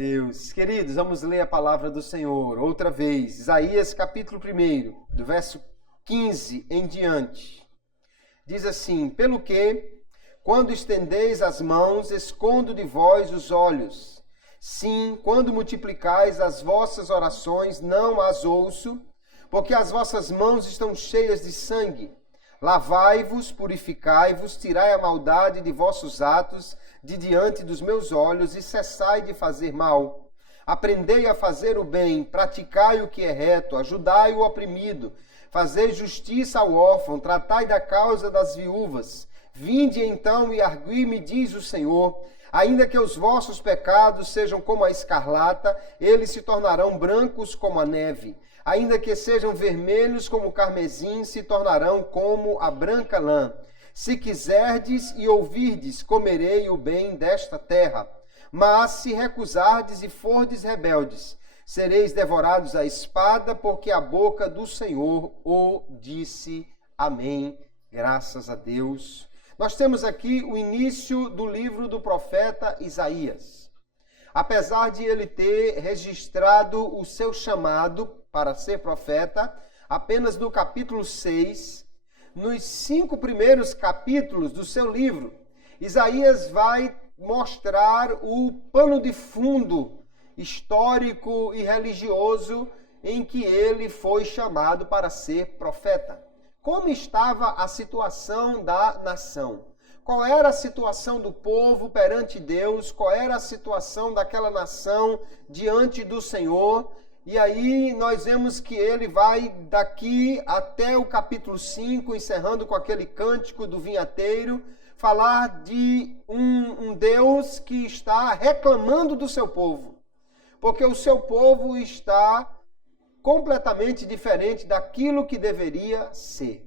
Deus. Queridos, vamos ler a palavra do Senhor outra vez. Isaías capítulo 1, do verso 15 em diante. Diz assim: pelo que, quando estendeis as mãos, escondo de vós os olhos. Sim, quando multiplicais as vossas orações, não as ouço, porque as vossas mãos estão cheias de sangue. Lavai-vos, purificai-vos, tirai a maldade de vossos atos de diante dos meus olhos e cessai de fazer mal. Aprendei a fazer o bem, praticai o que é reto, ajudai o oprimido, fazei justiça ao órfão, tratai da causa das viúvas. Vinde então e argui-me, diz o Senhor, ainda que os vossos pecados sejam como a escarlata, eles se tornarão brancos como a neve. Ainda que sejam vermelhos como o carmesim, se tornarão como a branca lã. Se quiserdes e ouvirdes, comerei o bem desta terra. Mas se recusardes e fordes rebeldes, sereis devorados à espada, porque a boca do Senhor o disse. Amém. Graças a Deus. Nós temos aqui o início do livro do profeta Isaías. Apesar de ele ter registrado o seu chamado para ser profeta, apenas no capítulo 6, nos 5 primeiros capítulos do seu livro, Isaías vai mostrar o pano de fundo histórico e religioso em que ele foi chamado para ser profeta. Como estava a situação da nação? Qual era a situação do povo perante Deus? Qual era a situação daquela nação diante do Senhor? E aí nós vemos que ele vai daqui até o capítulo 5, encerrando com aquele cântico do vinhateiro, falar de um Deus que está reclamando do seu povo. Porque o seu povo está completamente diferente daquilo que deveria ser.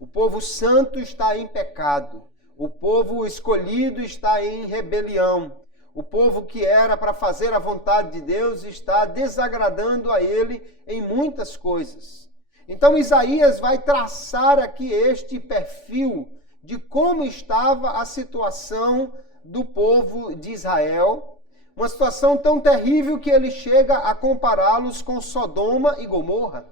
O povo santo está em pecado. O povo escolhido está em rebelião. O povo que era para fazer a vontade de Deus está desagradando a ele em muitas coisas. Então Isaías vai traçar aqui este perfil de como estava a situação do povo de Israel. Uma situação tão terrível que ele chega a compará-los com Sodoma e Gomorra.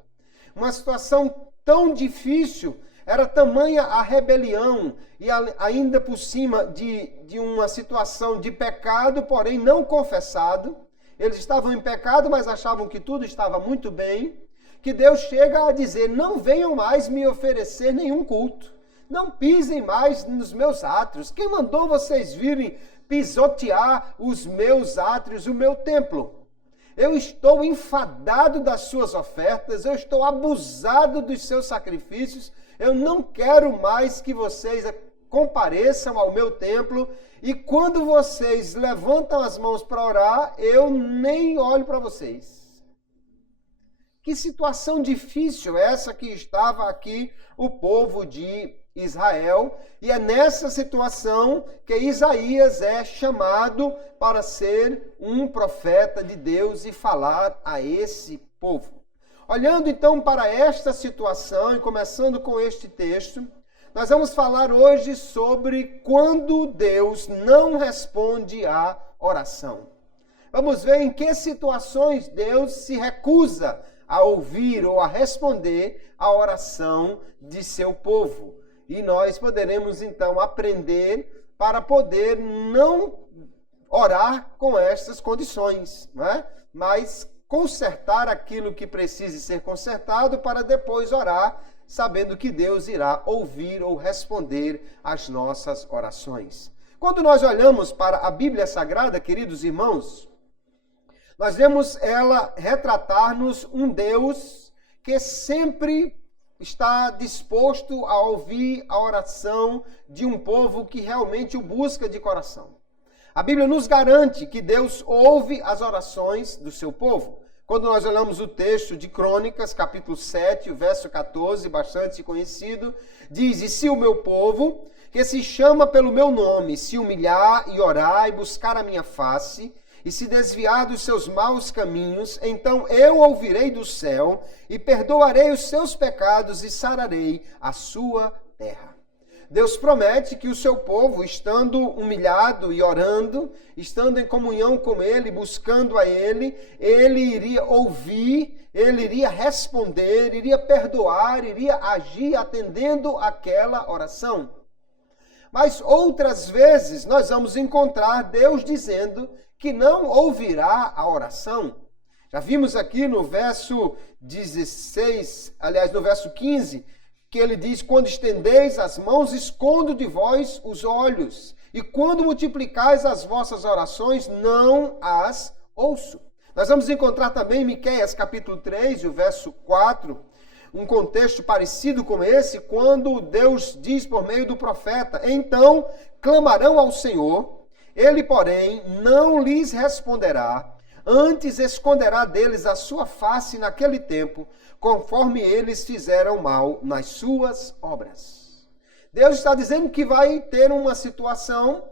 Uma situação tão difícil, era tamanha a rebelião e ainda por cima de uma situação de pecado, porém não confessado. Eles estavam em pecado, mas achavam que tudo estava muito bem, que Deus chega a dizer: não venham mais me oferecer nenhum culto. Não pisem mais nos meus átrios. Quem mandou vocês virem pisotear os meus átrios, o meu templo? Eu estou enfadado das suas ofertas, eu estou abusado dos seus sacrifícios, eu não quero mais que vocês compareçam ao meu templo, e quando vocês levantam as mãos para orar, eu nem olho para vocês. Que situação difícil essa que estava aqui o povo de Israel, e é nessa situação que Isaías é chamado para ser um profeta de Deus e falar a esse povo. Olhando então para esta situação e começando com este texto, nós vamos falar hoje sobre quando Deus não responde à oração. Vamos ver em que situações Deus se recusa a ouvir ou a responder à oração de seu povo. E nós poderemos então aprender para poder não orar com estas condições, não é? Mas consertar aquilo que precise ser consertado para depois orar, sabendo que Deus irá ouvir ou responder às nossas orações. Quando nós olhamos para a Bíblia Sagrada, queridos irmãos, nós vemos ela retratar-nos um Deus que sempre está disposto a ouvir a oração de um povo que realmente o busca de coração. A Bíblia nos garante que Deus ouve as orações do seu povo. Quando nós olhamos o texto de Crônicas, capítulo 7, o verso 14, bastante conhecido, diz: e se o meu povo, que se chama pelo meu nome, se humilhar e orar e buscar a minha face, e se desviar dos seus maus caminhos, então eu ouvirei do céu e perdoarei os seus pecados e sararei a sua terra. Deus promete que o seu povo, estando humilhado e orando, estando em comunhão com Ele, buscando a Ele iria ouvir, Ele iria responder, iria perdoar, iria agir atendendo aquela oração. Mas outras vezes nós vamos encontrar Deus dizendo que não ouvirá a oração. Já vimos aqui no verso 16, aliás, no verso 15, que ele diz: quando estendeis as mãos, escondo de vós os olhos, e quando multiplicais as vossas orações, não as ouço. Nós vamos encontrar também em Miqueias capítulo 3, o verso 4, um contexto parecido com esse, quando Deus diz por meio do profeta: então clamarão ao Senhor, ele, porém, não lhes responderá, antes esconderá deles a sua face naquele tempo, conforme eles fizeram mal nas suas obras. Deus está dizendo que vai ter uma situação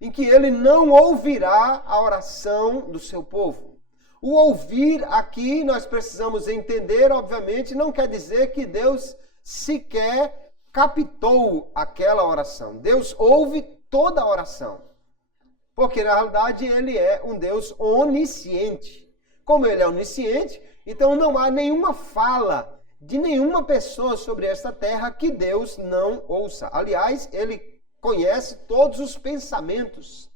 em que ele não ouvirá a oração do seu povo. O ouvir aqui, nós precisamos entender, obviamente, não quer dizer que Deus sequer captou aquela oração. Deus ouve toda a oração. Porque, na realidade, ele é um Deus onisciente. Como ele é onisciente, então não há nenhuma fala de nenhuma pessoa sobre esta terra que Deus não ouça. Aliás, ele conhece todos os pensamentos.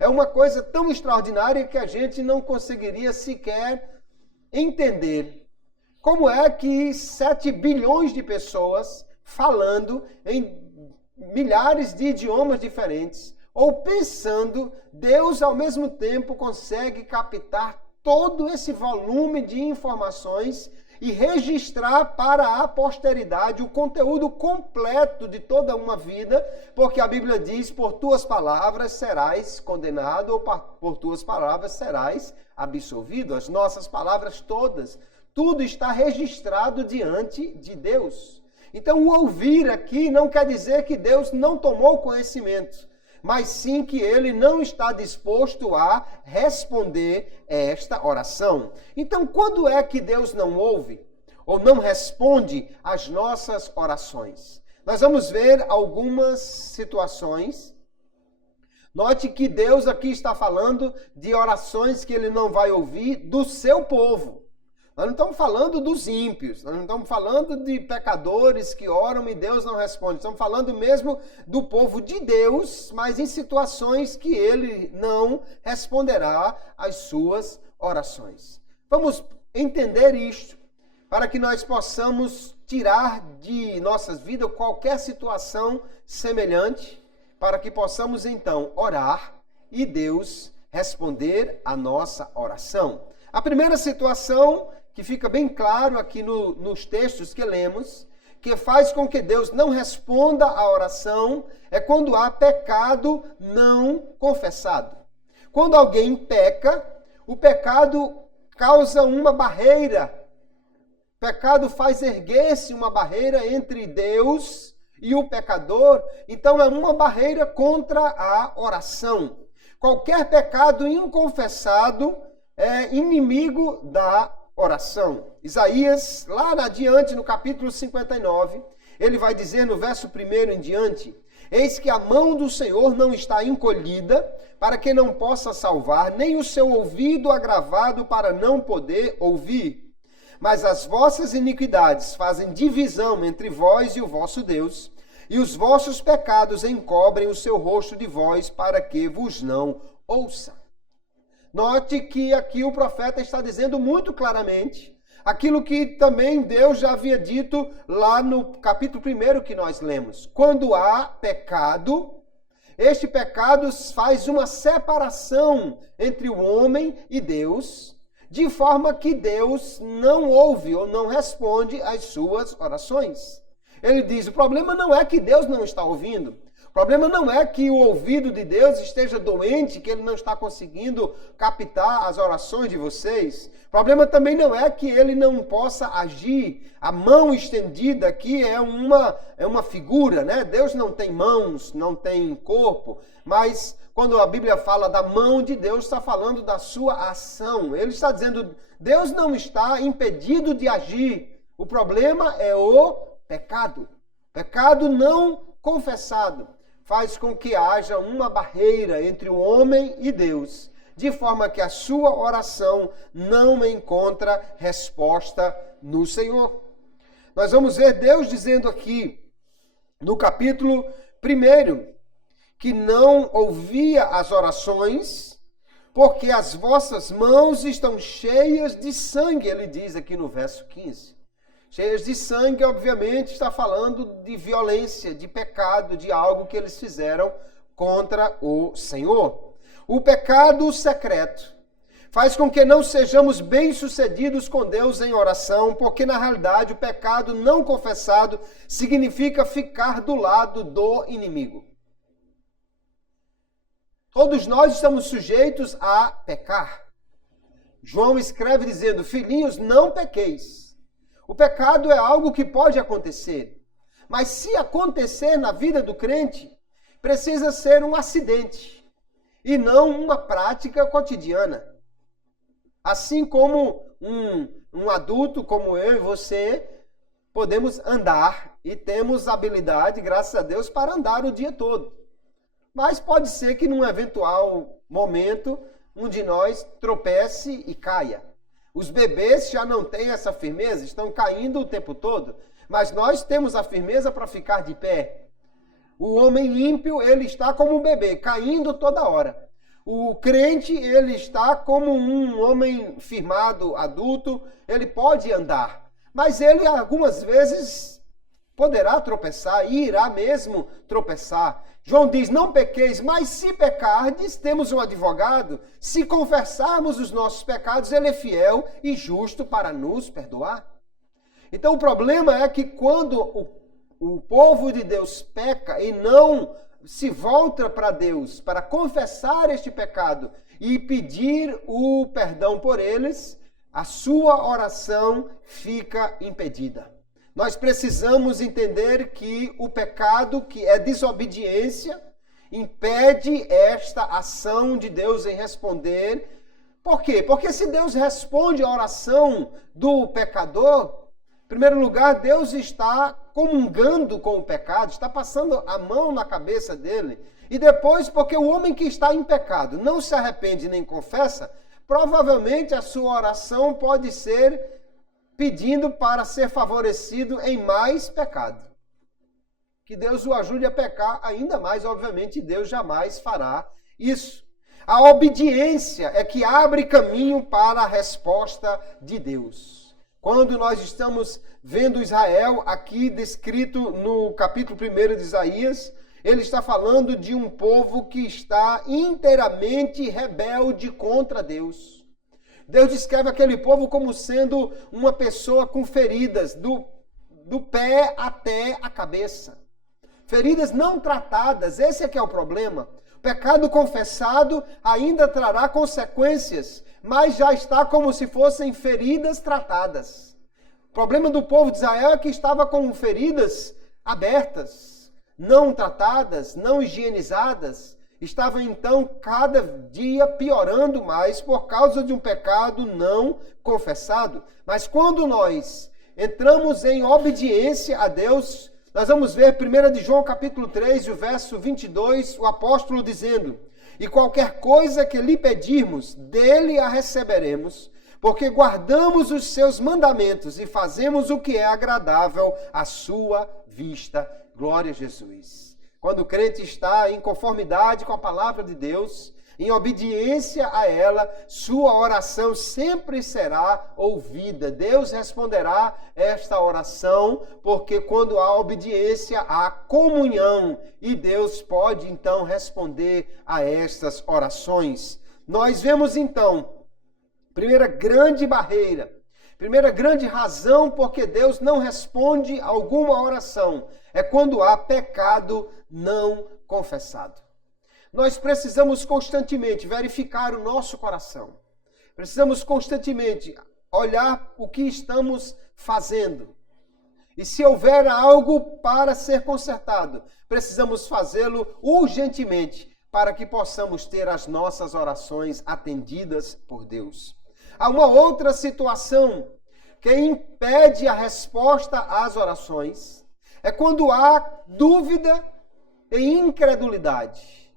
É uma coisa tão extraordinária que a gente não conseguiria sequer entender. Como é que 7 bilhões de pessoas falando em milhares de idiomas diferentes, ou pensando, Deus ao mesmo tempo consegue captar todo esse volume de informações e registrar para a posteridade o conteúdo completo de toda uma vida, porque a Bíblia diz: por tuas palavras serás condenado, ou por tuas palavras serás absolvido. As nossas palavras todas, tudo está registrado diante de Deus. Então o ouvir aqui não quer dizer que Deus não tomou conhecimento, mas sim que ele não está disposto a responder esta oração. Então, quando é que Deus não ouve ou não responde às nossas orações? Nós vamos ver algumas situações. Note que Deus aqui está falando de orações que ele não vai ouvir do seu povo. Nós não estamos falando dos ímpios, nós não estamos falando de pecadores que oram e Deus não responde. Estamos falando mesmo do povo de Deus, mas em situações que ele não responderá às suas orações. Vamos entender isto para que nós possamos tirar de nossas vidas qualquer situação semelhante, para que possamos então orar e Deus responder a nossa oração. A primeira situação que fica bem claro aqui nos textos que lemos, que faz com que Deus não responda a oração, é quando há pecado não confessado. Quando alguém peca, o pecado causa uma barreira. O pecado faz erguer-se uma barreira entre Deus e o pecador. Então é uma barreira contra a oração. Qualquer pecado inconfessado é inimigo da oração. Isaías, lá adiante, no capítulo 59, ele vai dizer no verso 1 em diante: eis que a mão do Senhor não está encolhida, para que não possa salvar, nem o seu ouvido agravado para não poder ouvir. Mas as vossas iniquidades fazem divisão entre vós e o vosso Deus, e os vossos pecados encobrem o seu rosto de vós, para que vos não ouça. Note que aqui o profeta está dizendo muito claramente aquilo que também Deus já havia dito lá no capítulo 1 que nós lemos. Quando há pecado, este pecado faz uma separação entre o homem e Deus, de forma que Deus não ouve ou não responde às suas orações. Ele diz: o problema não é que Deus não está ouvindo. O problema não é que o ouvido de Deus esteja doente, que ele não está conseguindo captar as orações de vocês. O problema também não é que ele não possa agir. A mão estendida aqui é uma figura, né? Deus não tem mãos, não tem corpo, mas quando a Bíblia fala da mão de Deus, está falando da sua ação. Ele está dizendo: Deus não está impedido de agir. O problema é o pecado. Pecado não confessado faz com que haja uma barreira entre o homem e Deus, de forma que a sua oração não encontra resposta no Senhor. Nós vamos ver Deus dizendo aqui, no capítulo 1, que não ouvia as orações, porque as vossas mãos estão cheias de sangue, ele diz aqui no verso 15. Cheias de sangue, obviamente, está falando de violência, de pecado, de algo que eles fizeram contra o Senhor. O pecado secreto faz com que não sejamos bem-sucedidos com Deus em oração, porque na realidade o pecado não confessado significa ficar do lado do inimigo. Todos nós estamos sujeitos a pecar. João escreve dizendo: filhinhos, não pequeis. O pecado é algo que pode acontecer, mas se acontecer na vida do crente, precisa ser um acidente e não uma prática cotidiana. Assim como um adulto como eu e você, podemos andar e temos habilidade, graças a Deus, para andar o dia todo. Mas pode ser que num eventual momento, um de nós tropece e caia. Os bebês já não têm essa firmeza, estão caindo o tempo todo, mas nós temos a firmeza para ficar de pé. O homem ímpio, ele está como um bebê, caindo toda hora. O crente, ele está como um homem firmado, adulto, ele pode andar, mas ele algumas vezes poderá tropeçar e irá mesmo tropeçar. João diz: não pequeis, mas se pecardes, temos um advogado. Se confessarmos os nossos pecados, ele é fiel e justo para nos perdoar. Então o problema é que quando o povo de Deus peca e não se volta para Deus para confessar este pecado e pedir o perdão por eles, a sua oração fica impedida. Nós precisamos entender que o pecado, que é desobediência, impede esta ação de Deus em responder. Por quê? Porque se Deus responde à oração do pecador, em primeiro lugar, Deus está comungando com o pecado, está passando a mão na cabeça dele. E depois, porque o homem que está em pecado não se arrepende nem confessa, provavelmente a sua oração pode ser pedindo para ser favorecido em mais pecado. Que Deus o ajude a pecar ainda mais, obviamente Deus jamais fará isso. A obediência é que abre caminho para a resposta de Deus. Quando nós estamos vendo Israel aqui descrito no capítulo 1 de Isaías, ele está falando de um povo que está inteiramente rebelde contra Deus. Deus descreve aquele povo como sendo uma pessoa com feridas do pé até a cabeça. Feridas não tratadas, esse é que é o problema. O pecado confessado ainda trará consequências, mas já está como se fossem feridas tratadas. O problema do povo de Israel é que estava com feridas abertas, não tratadas, não higienizadas. Estava então cada dia piorando mais por causa de um pecado não confessado. Mas quando nós entramos em obediência a Deus, nós vamos ver 1 de João capítulo 3, o verso 22, o apóstolo dizendo: e qualquer coisa que lhe pedirmos, dele a receberemos, porque guardamos os seus mandamentos e fazemos o que é agradável à sua vista. Glória a Jesus. Quando o crente está em conformidade com a palavra de Deus, em obediência a ela, sua oração sempre será ouvida. Deus responderá esta oração, porque quando há obediência, há comunhão, e Deus pode então responder a estas orações. Nós vemos então, primeira grande barreira, primeira grande razão porque Deus não responde alguma oração, é quando há pecado não confessado. Nós precisamos constantemente verificar o nosso coração. Precisamos constantemente olhar o que estamos fazendo. E se houver algo para ser consertado, precisamos fazê-lo urgentemente para que possamos ter as nossas orações atendidas por Deus. Há uma outra situação que impede a resposta às orações. É quando há dúvida e incredulidade.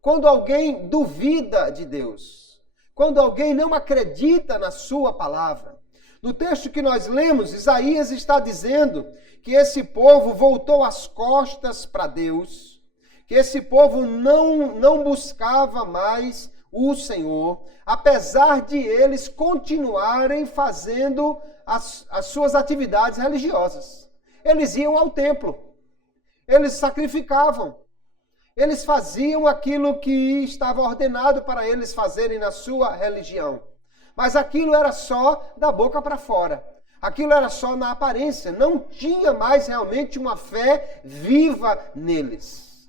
Quando alguém duvida de Deus, quando alguém não acredita na sua palavra. No texto que nós lemos, Isaías está dizendo que esse povo voltou as costas para Deus, que esse povo não buscava mais o Senhor, apesar de eles continuarem fazendo as suas atividades religiosas. Eles iam ao templo, eles sacrificavam, eles faziam aquilo que estava ordenado para eles fazerem na sua religião. Mas aquilo era só da boca para fora. Aquilo era só na aparência. Não tinha mais realmente uma fé viva neles.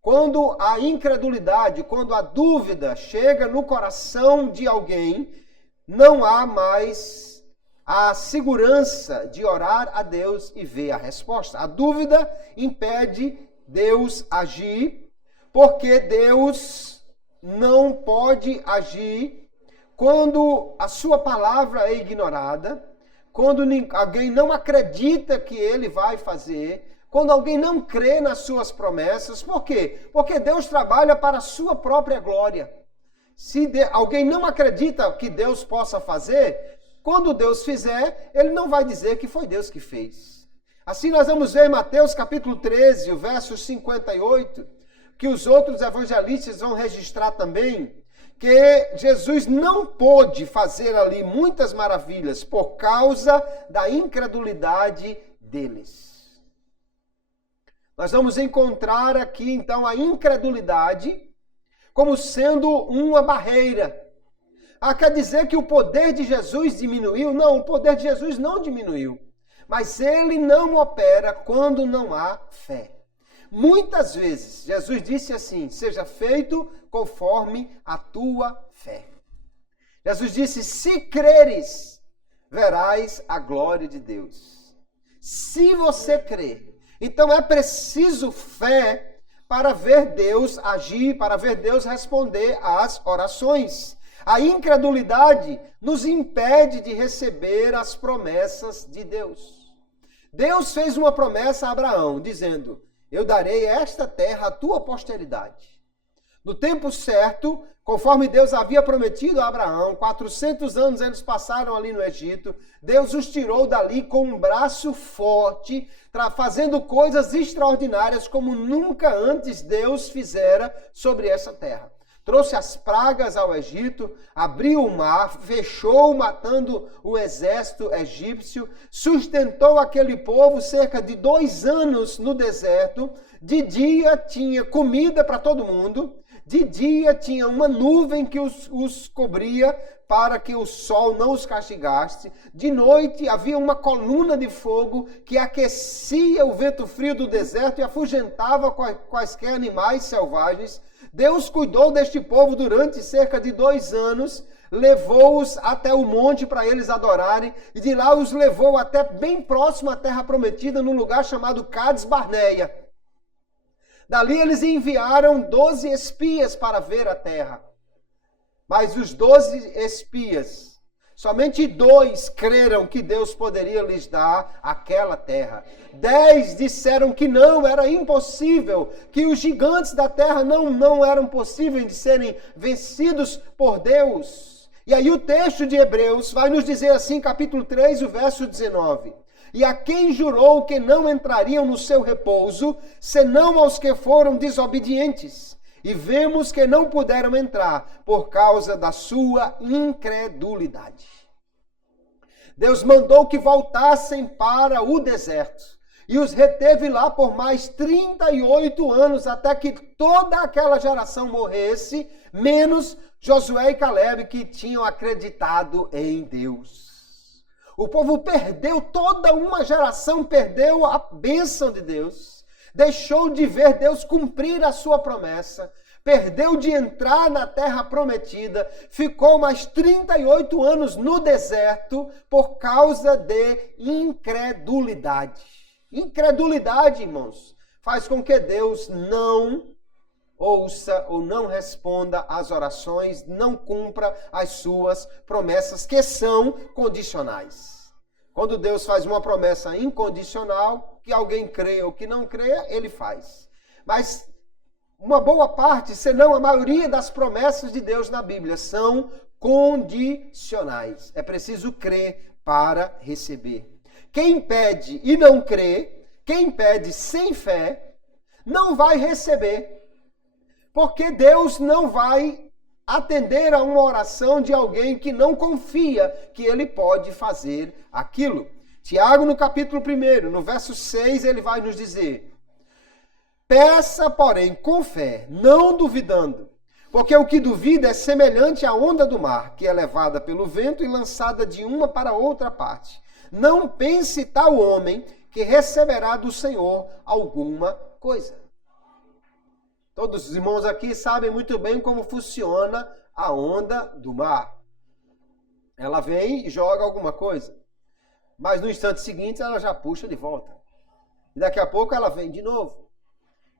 Quando a incredulidade, quando a dúvida chega no coração de alguém, não há mais a segurança de orar a Deus e ver a resposta. A dúvida impede Deus agir, porque Deus não pode agir quando a sua palavra é ignorada, quando alguém não acredita que ele vai fazer, quando alguém não crê nas suas promessas. Por quê? Porque Deus trabalha para a sua própria glória. Se alguém não acredita que Deus possa fazer, quando Deus fizer, ele não vai dizer que foi Deus que fez. Assim nós vamos ver em Mateus capítulo 13, o verso 58, que os outros evangelistas vão registrar também, que Jesus não pôde fazer ali muitas maravilhas por causa da incredulidade deles. Nós vamos encontrar aqui, então, a incredulidade como sendo uma barreira. Quer dizer que o poder de Jesus diminuiu? Não, o poder de Jesus não diminuiu. Mas ele não opera quando não há fé. Muitas vezes, Jesus disse assim, seja feito conforme a tua fé. Jesus disse, se creres, verás a glória de Deus. Se você crer. Então é preciso fé para ver Deus agir, para ver Deus responder às orações. A incredulidade nos impede de receber as promessas de Deus. Deus fez uma promessa a Abraão, dizendo, eu darei esta terra à tua posteridade. No tempo certo, conforme Deus havia prometido a Abraão, 400 anos eles passaram ali no Egito, Deus os tirou dali com um braço forte, fazendo coisas extraordinárias como nunca antes Deus fizera sobre essa terra. Trouxe as pragas ao Egito, abriu o mar, fechou, matando o exército egípcio, sustentou aquele povo cerca de 2 anos no deserto. De dia tinha comida para todo mundo, de dia tinha uma nuvem que os cobria para que o sol não os castigasse. De noite havia uma coluna de fogo que aquecia o vento frio do deserto e afugentava quaisquer animais selvagens. Deus cuidou deste povo durante cerca de 2 anos, levou-os até o monte para eles adorarem, e de lá os levou até bem próximo à terra prometida, num lugar chamado Cades Barneia. Dali eles enviaram 12 espias para ver a terra. Mas os 12 espias, somente 2 creram que Deus poderia lhes dar aquela terra. 10 disseram que não, era impossível, que os gigantes da terra não eram possíveis de serem vencidos por Deus. E aí o texto de Hebreus vai nos dizer assim, capítulo 3, o verso 19. E a quem jurou que não entrariam no seu repouso, senão aos que foram desobedientes. E vemos que não puderam entrar por causa da sua incredulidade. Deus mandou que voltassem para o deserto e os reteve lá por mais 38 anos, até que toda aquela geração morresse, menos Josué e Caleb, que tinham acreditado em Deus. O povo perdeu, toda uma geração perdeu a bênção de Deus, deixou de ver Deus cumprir a sua promessa, perdeu de entrar na terra prometida, ficou mais 38 anos no deserto por causa de incredulidade. Incredulidade, irmãos, faz com que Deus não ouça ou não responda às orações, não cumpra as suas promessas, que são condicionais. Quando Deus faz uma promessa incondicional, que alguém crê ou que não crê, ele faz. Mas uma boa parte, senão a maioria das promessas de Deus na Bíblia são condicionais. É preciso crer para receber. Quem pede e não crê, quem pede sem fé, não vai receber. Porque Deus não vai atender a uma oração de alguém que não confia que ele pode fazer aquilo. Tiago, no capítulo 1, no verso 6, ele vai nos dizer: peça, porém, com fé, não duvidando, porque o que duvida é semelhante à onda do mar, que é levada pelo vento e lançada de uma para outra parte. Não pense tal homem que receberá do Senhor alguma coisa. Todos os irmãos aqui sabem muito bem como funciona a onda do mar. Ela vem e joga alguma coisa, mas no instante seguinte ela já puxa de volta. E daqui a pouco ela vem de novo.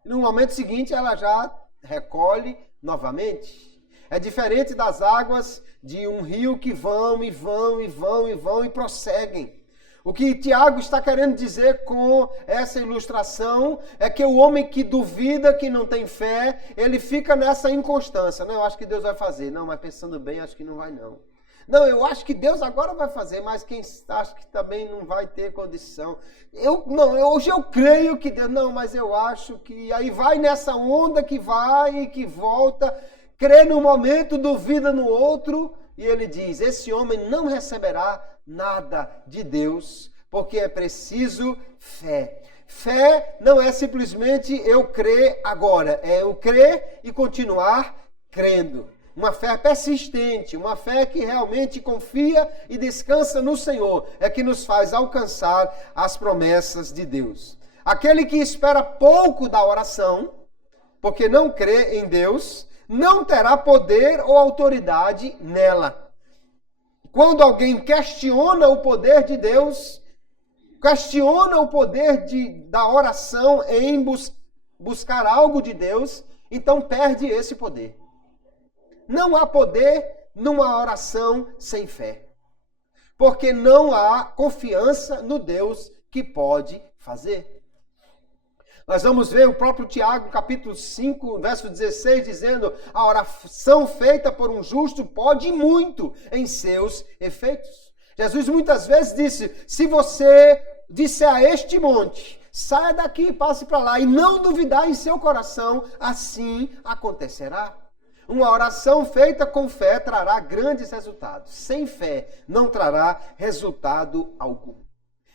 E no momento seguinte ela já recolhe novamente. É diferente das águas de um rio que vão e vão e vão e vão e prosseguem. O que Tiago está querendo dizer com essa ilustração é que o homem que duvida, que não tem fé, ele fica nessa inconstância. Não, eu acho que Deus vai fazer. Não, mas pensando bem, acho que não vai não. Não, eu acho que Deus agora vai fazer, mas quem acha que também não vai ter condição. Hoje eu creio que Deus... Não, mas eu acho que... Aí vai nessa onda que vai e que volta, crê num momento, duvida no outro, e ele diz, esse homem não receberá nada de Deus, porque é preciso fé. Fé não é simplesmente eu crer agora, é eu crer e continuar crendo. Uma fé persistente, uma fé que realmente confia e descansa no Senhor, é que nos faz alcançar as promessas de Deus. Aquele que espera pouco da oração, porque não crê em Deus, não terá poder ou autoridade nela. Quando alguém questiona o poder de Deus, questiona o poder da oração em buscar algo de Deus, então perde esse poder. Não há poder numa oração sem fé, porque não há confiança no Deus que pode fazer. Nós vamos ver o próprio Tiago, capítulo 5, verso 16, dizendo: a oração feita por um justo pode muito em seus efeitos. Jesus muitas vezes disse, se você disser a este monte, saia daqui, passe para lá, e não duvidar em seu coração, assim acontecerá. Uma oração feita com fé trará grandes resultados. Sem fé não trará resultado algum.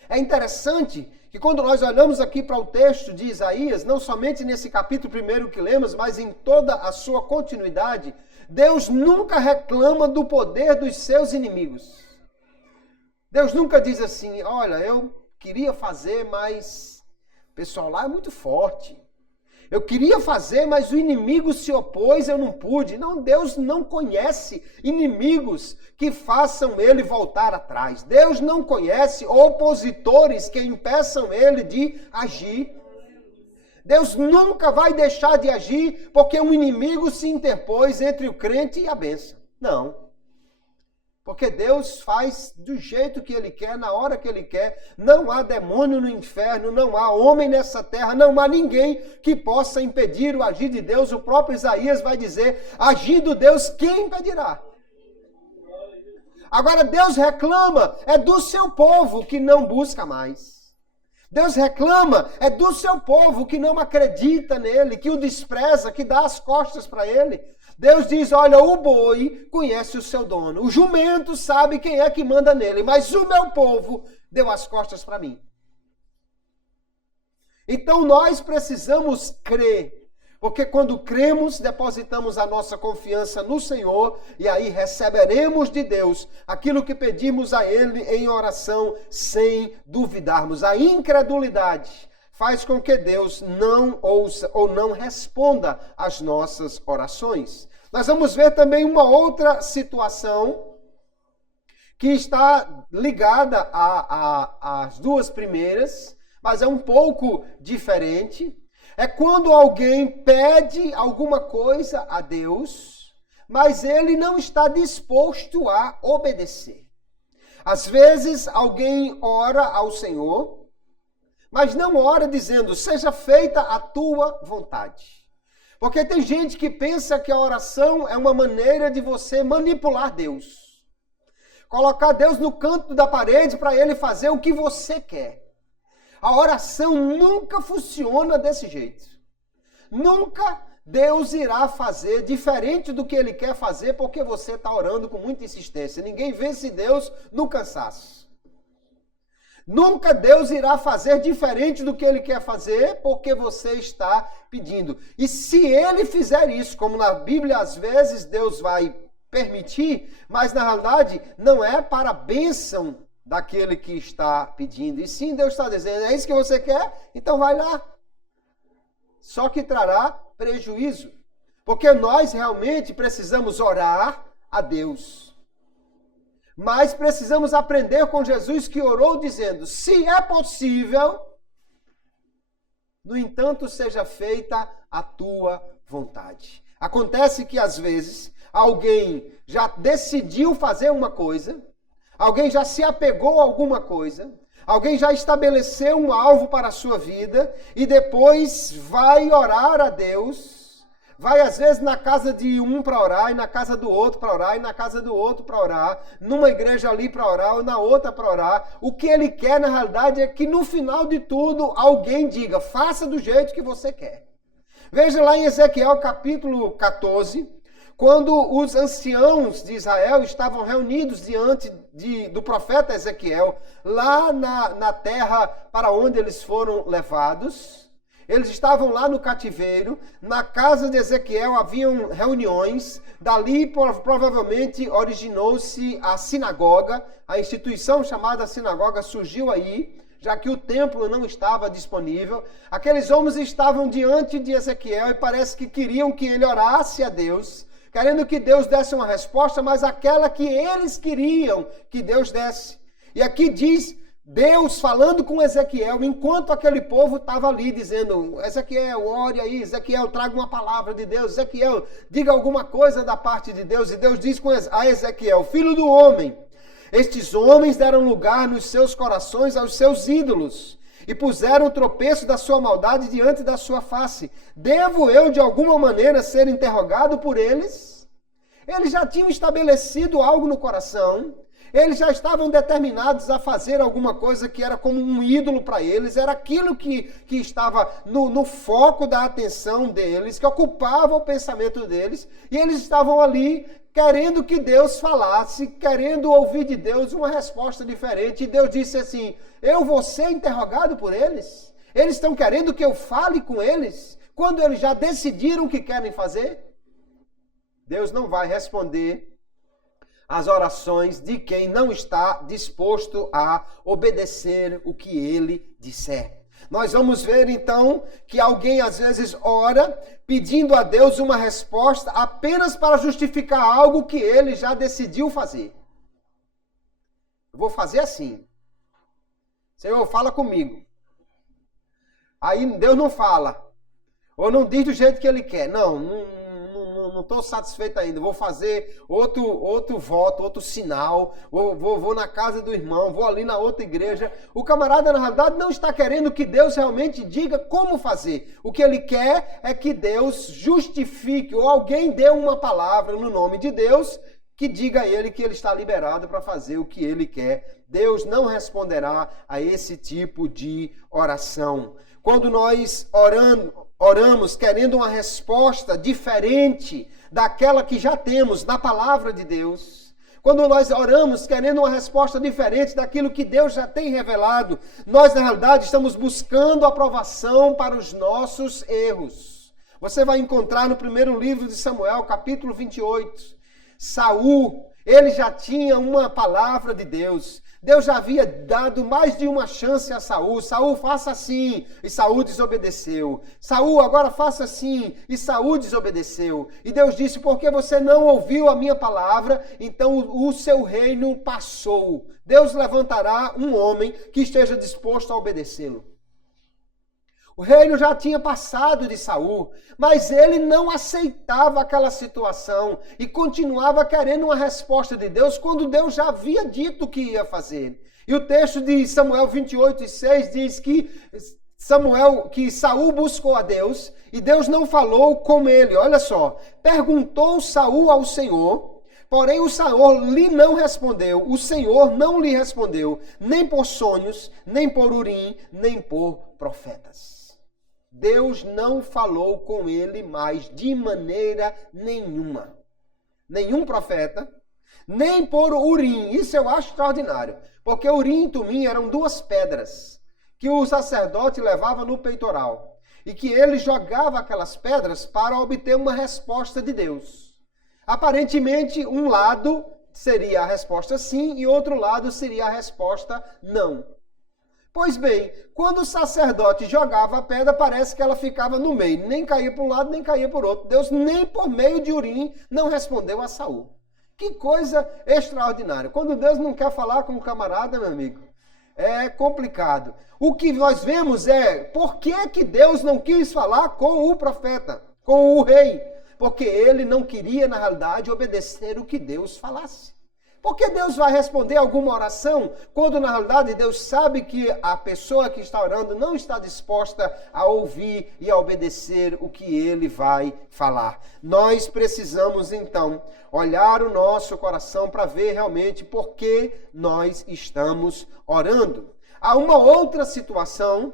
É interessante que quando nós olhamos aqui para o texto de Isaías, não somente nesse capítulo 1 que lemos, mas em toda a sua continuidade, Deus nunca reclama do poder dos seus inimigos. Deus nunca diz assim, olha, eu queria fazer, mas o pessoal lá é muito forte. Eu queria fazer, mas o inimigo se opôs, eu não pude. Não, Deus não conhece inimigos que façam ele voltar atrás. Deus não conhece opositores que impeçam ele de agir. Deus nunca vai deixar de agir porque um inimigo se interpôs entre o crente e a bênção. Não. Porque Deus faz do jeito que Ele quer, na hora que Ele quer. Não há demônio no inferno, não há homem nessa terra, não há ninguém que possa impedir o agir de Deus. O próprio Isaías vai dizer, agindo Deus, quem impedirá? Agora Deus reclama, é do seu povo que não busca mais. Deus reclama, é do seu povo que não acredita nele, que o despreza, que dá as costas para ele. Deus diz, olha, o boi conhece o seu dono, o jumento sabe quem é que manda nele, mas o meu povo deu as costas para mim. Então nós precisamos crer, porque quando cremos, depositamos a nossa confiança no Senhor e aí receberemos de Deus aquilo que pedimos a Ele em oração sem duvidarmos. A incredulidade faz com que Deus não ouça ou não responda às nossas orações. Nós vamos ver também uma outra situação que está ligada às duas primeiras, mas é um pouco diferente. É quando alguém pede alguma coisa a Deus, mas ele não está disposto a obedecer. Às vezes alguém ora ao Senhor, mas não ora dizendo, seja feita a tua vontade. Porque tem gente que pensa que a oração é uma maneira de você manipular Deus. Colocar Deus no canto da parede para ele fazer o que você quer. A oração nunca funciona desse jeito. Nunca Deus irá fazer diferente do que ele quer fazer porque você está orando com muita insistência. Ninguém vence Deus no cansaço. Nunca Deus irá fazer diferente do que ele quer fazer porque você está pedindo. E se ele fizer isso, como na Bíblia às vezes Deus vai permitir, mas na realidade não é para a bênção daquele que está pedindo. E sim, Deus está dizendo, é isso que você quer? Então vai lá. Só que trará prejuízo. Porque nós realmente precisamos orar a Deus. Mas precisamos aprender com Jesus que orou dizendo, se é possível, no entanto seja feita a tua vontade. Acontece que às vezes alguém já decidiu fazer uma coisa, alguém já se apegou a alguma coisa, alguém já estabeleceu um alvo para a sua vida e depois vai orar a Deus, vai às vezes na casa de um para orar, e na casa do outro para orar, e na casa do outro para orar, numa igreja ali para orar, ou na outra para orar. O que ele quer na realidade é que no final de tudo alguém diga, faça do jeito que você quer. Veja lá em Ezequiel capítulo 14, quando os anciãos de Israel estavam reunidos diante do profeta Ezequiel, lá na terra para onde eles foram levados, eles estavam lá no cativeiro, na casa de Ezequiel haviam reuniões, dali provavelmente originou-se a sinagoga, a instituição chamada sinagoga surgiu aí, já que o templo não estava disponível. Aqueles homens estavam diante de Ezequiel e parece que queriam que ele orasse a Deus, querendo que Deus desse uma resposta, mas aquela que eles queriam que Deus desse. E aqui diz Deus falando com Ezequiel, enquanto aquele povo estava ali dizendo, Ezequiel, ore aí, Ezequiel, traga uma palavra de Deus, Ezequiel, diga alguma coisa da parte de Deus. E Deus diz a Ezequiel, filho do homem, estes homens deram lugar nos seus corações aos seus ídolos e puseram o tropeço da sua maldade diante da sua face. Devo eu, de alguma maneira, ser interrogado por eles? Eles já tinham estabelecido algo no coração, eles já estavam determinados a fazer alguma coisa que era como um ídolo para eles, era aquilo que estava no foco da atenção deles, que ocupava o pensamento deles, e eles estavam ali querendo que Deus falasse, querendo ouvir de Deus uma resposta diferente. E Deus disse assim, eu vou ser interrogado por eles? Eles estão querendo que eu fale com eles, quando eles já decidiram o que querem fazer? Deus não vai responder as orações de quem não está disposto a obedecer o que ele disser. Nós vamos ver então que alguém às vezes ora pedindo a Deus uma resposta apenas para justificar algo que ele já decidiu fazer. Eu vou fazer assim. Senhor, fala comigo. Aí Deus não fala. Ou não diz do jeito que ele quer. Não estou satisfeito ainda, vou fazer outro voto, outro sinal, vou na casa do irmão, vou ali na outra igreja. O camarada, na realidade, não está querendo que Deus realmente diga como fazer. O que ele quer é que Deus justifique, ou alguém dê uma palavra no nome de Deus, que diga a ele que ele está liberado para fazer o que ele quer. Deus não responderá a esse tipo de oração. Quando nós oramos querendo uma resposta diferente daquela que já temos na palavra de Deus, quando nós oramos querendo uma resposta diferente daquilo que Deus já tem revelado, nós na realidade estamos buscando aprovação para os nossos erros. Você vai encontrar no primeiro livro de Samuel, capítulo 28, Saul, ele já tinha uma palavra de Deus. Deus já havia dado mais de uma chance a Saul. Saul, faça assim, e Saul desobedeceu. Saul, agora faça assim, e Saul desobedeceu. E Deus disse, porque você não ouviu a minha palavra, então o seu reino passou. Deus levantará um homem que esteja disposto a obedecê-lo. O reino já tinha passado de Saul, mas ele não aceitava aquela situação e continuava querendo uma resposta de Deus quando Deus já havia dito o que ia fazer. E o texto de Samuel 28:6 diz que Saul buscou a Deus e Deus não falou com ele. Olha só, perguntou Saul ao Senhor, porém o Senhor lhe não respondeu. O Senhor não lhe respondeu, nem por sonhos, nem por Urim, nem por profetas. Deus não falou com ele mais de maneira nenhuma. Nenhum profeta, nem por Urim. Isso eu acho extraordinário, porque Urim e Tumim eram duas pedras que o sacerdote levava no peitoral e que ele jogava aquelas pedras para obter uma resposta de Deus. Aparentemente, um lado seria a resposta sim e outro lado seria a resposta não. Pois bem, quando o sacerdote jogava a pedra, parece que ela ficava no meio, nem caía para um lado, nem caía para o outro. Deus nem por meio de Urim não respondeu a Saul. Que coisa extraordinária. Quando Deus não quer falar com o camarada, meu amigo, é complicado. O que nós vemos é por que Deus não quis falar com o profeta, com o rei? Porque ele não queria, na realidade, obedecer o que Deus falasse. Por que Deus vai responder alguma oração quando, na realidade, Deus sabe que a pessoa que está orando não está disposta a ouvir e a obedecer o que ele vai falar? Nós precisamos, então, olhar o nosso coração para ver realmente por que nós estamos orando. Há uma outra situação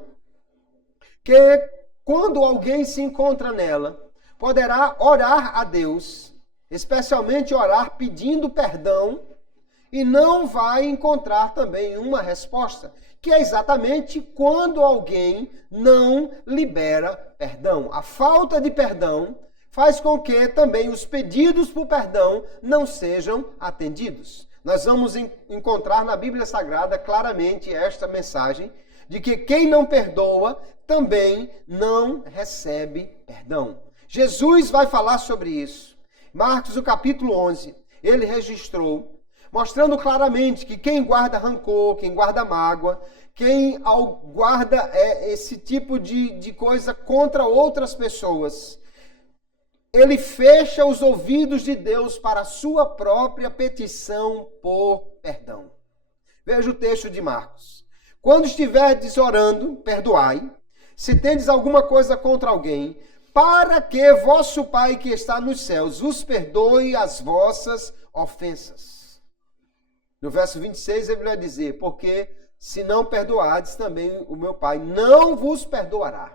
que, quando alguém se encontra nela, poderá orar a Deus, especialmente orar pedindo perdão, e não vai encontrar também uma resposta, que é exatamente quando alguém não libera perdão. A falta de perdão faz com que também os pedidos por perdão não sejam atendidos. Nós vamos encontrar na Bíblia Sagrada claramente esta mensagem de que quem não perdoa também não recebe perdão. Jesus vai falar sobre isso. Marcos, o capítulo 11, ele registrou, mostrando claramente que quem guarda rancor, quem guarda mágoa, quem guarda esse tipo de coisa contra outras pessoas, ele fecha os ouvidos de Deus para a sua própria petição por perdão. Veja o texto de Marcos. Quando estiverdes orando, perdoai, se tendes alguma coisa contra alguém, para que vosso Pai que está nos céus vos perdoe as vossas ofensas. No verso 26 ele vai dizer, porque se não perdoardes, também o meu Pai não vos perdoará.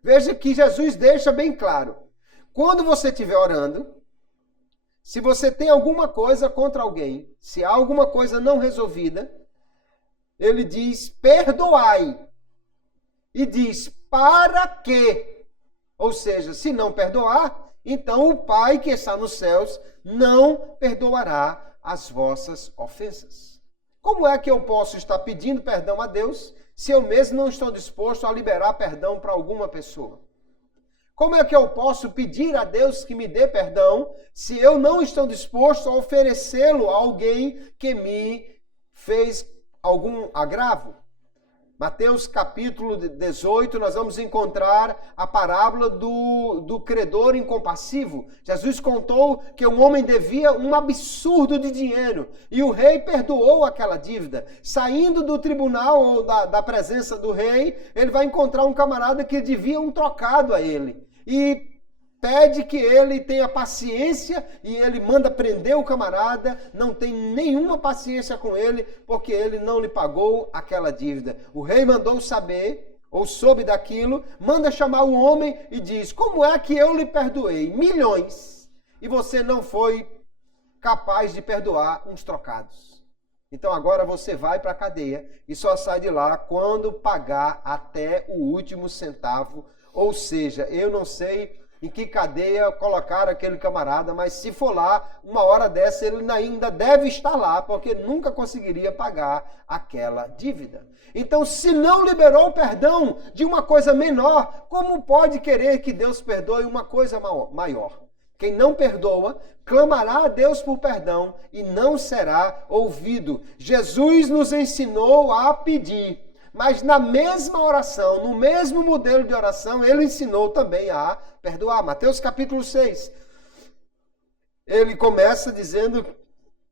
Veja que Jesus deixa bem claro, quando você estiver orando, se você tem alguma coisa contra alguém, se há alguma coisa não resolvida, ele diz, perdoai. E diz, para quê? Ou seja, se não perdoar, então o Pai que está nos céus não perdoará as vossas ofensas. Como é que eu posso estar pedindo perdão a Deus se eu mesmo não estou disposto a liberar perdão para alguma pessoa? Como é que eu posso pedir a Deus que me dê perdão se eu não estou disposto a oferecê-lo a alguém que me fez algum agravo? Mateus capítulo 18, nós vamos encontrar a parábola do credor incompassivo. Jesus contou que um homem devia um absurdo de dinheiro e o rei perdoou aquela dívida. Saindo do tribunal ou da presença do rei, ele vai encontrar um camarada que devia um trocado a ele. E pede que ele tenha paciência e ele manda prender o camarada, não tem nenhuma paciência com ele, porque ele não lhe pagou aquela dívida. O rei mandou saber, ou soube daquilo, manda chamar o homem e diz, como é que eu lhe perdoei milhões e você não foi capaz de perdoar uns trocados? Então agora você vai para a cadeia e só sai de lá quando pagar até o último centavo, ou seja, eu não sei em que cadeia colocar aquele camarada, mas se for lá, uma hora dessa ele ainda deve estar lá, porque nunca conseguiria pagar aquela dívida. Então, se não liberou o perdão de uma coisa menor, como pode querer que Deus perdoe uma coisa maior? Quem não perdoa, clamará a Deus por perdão e não será ouvido. Jesus nos ensinou a pedir, mas na mesma oração, no mesmo modelo de oração, ele ensinou também a perdoar. Mateus capítulo 6. Ele começa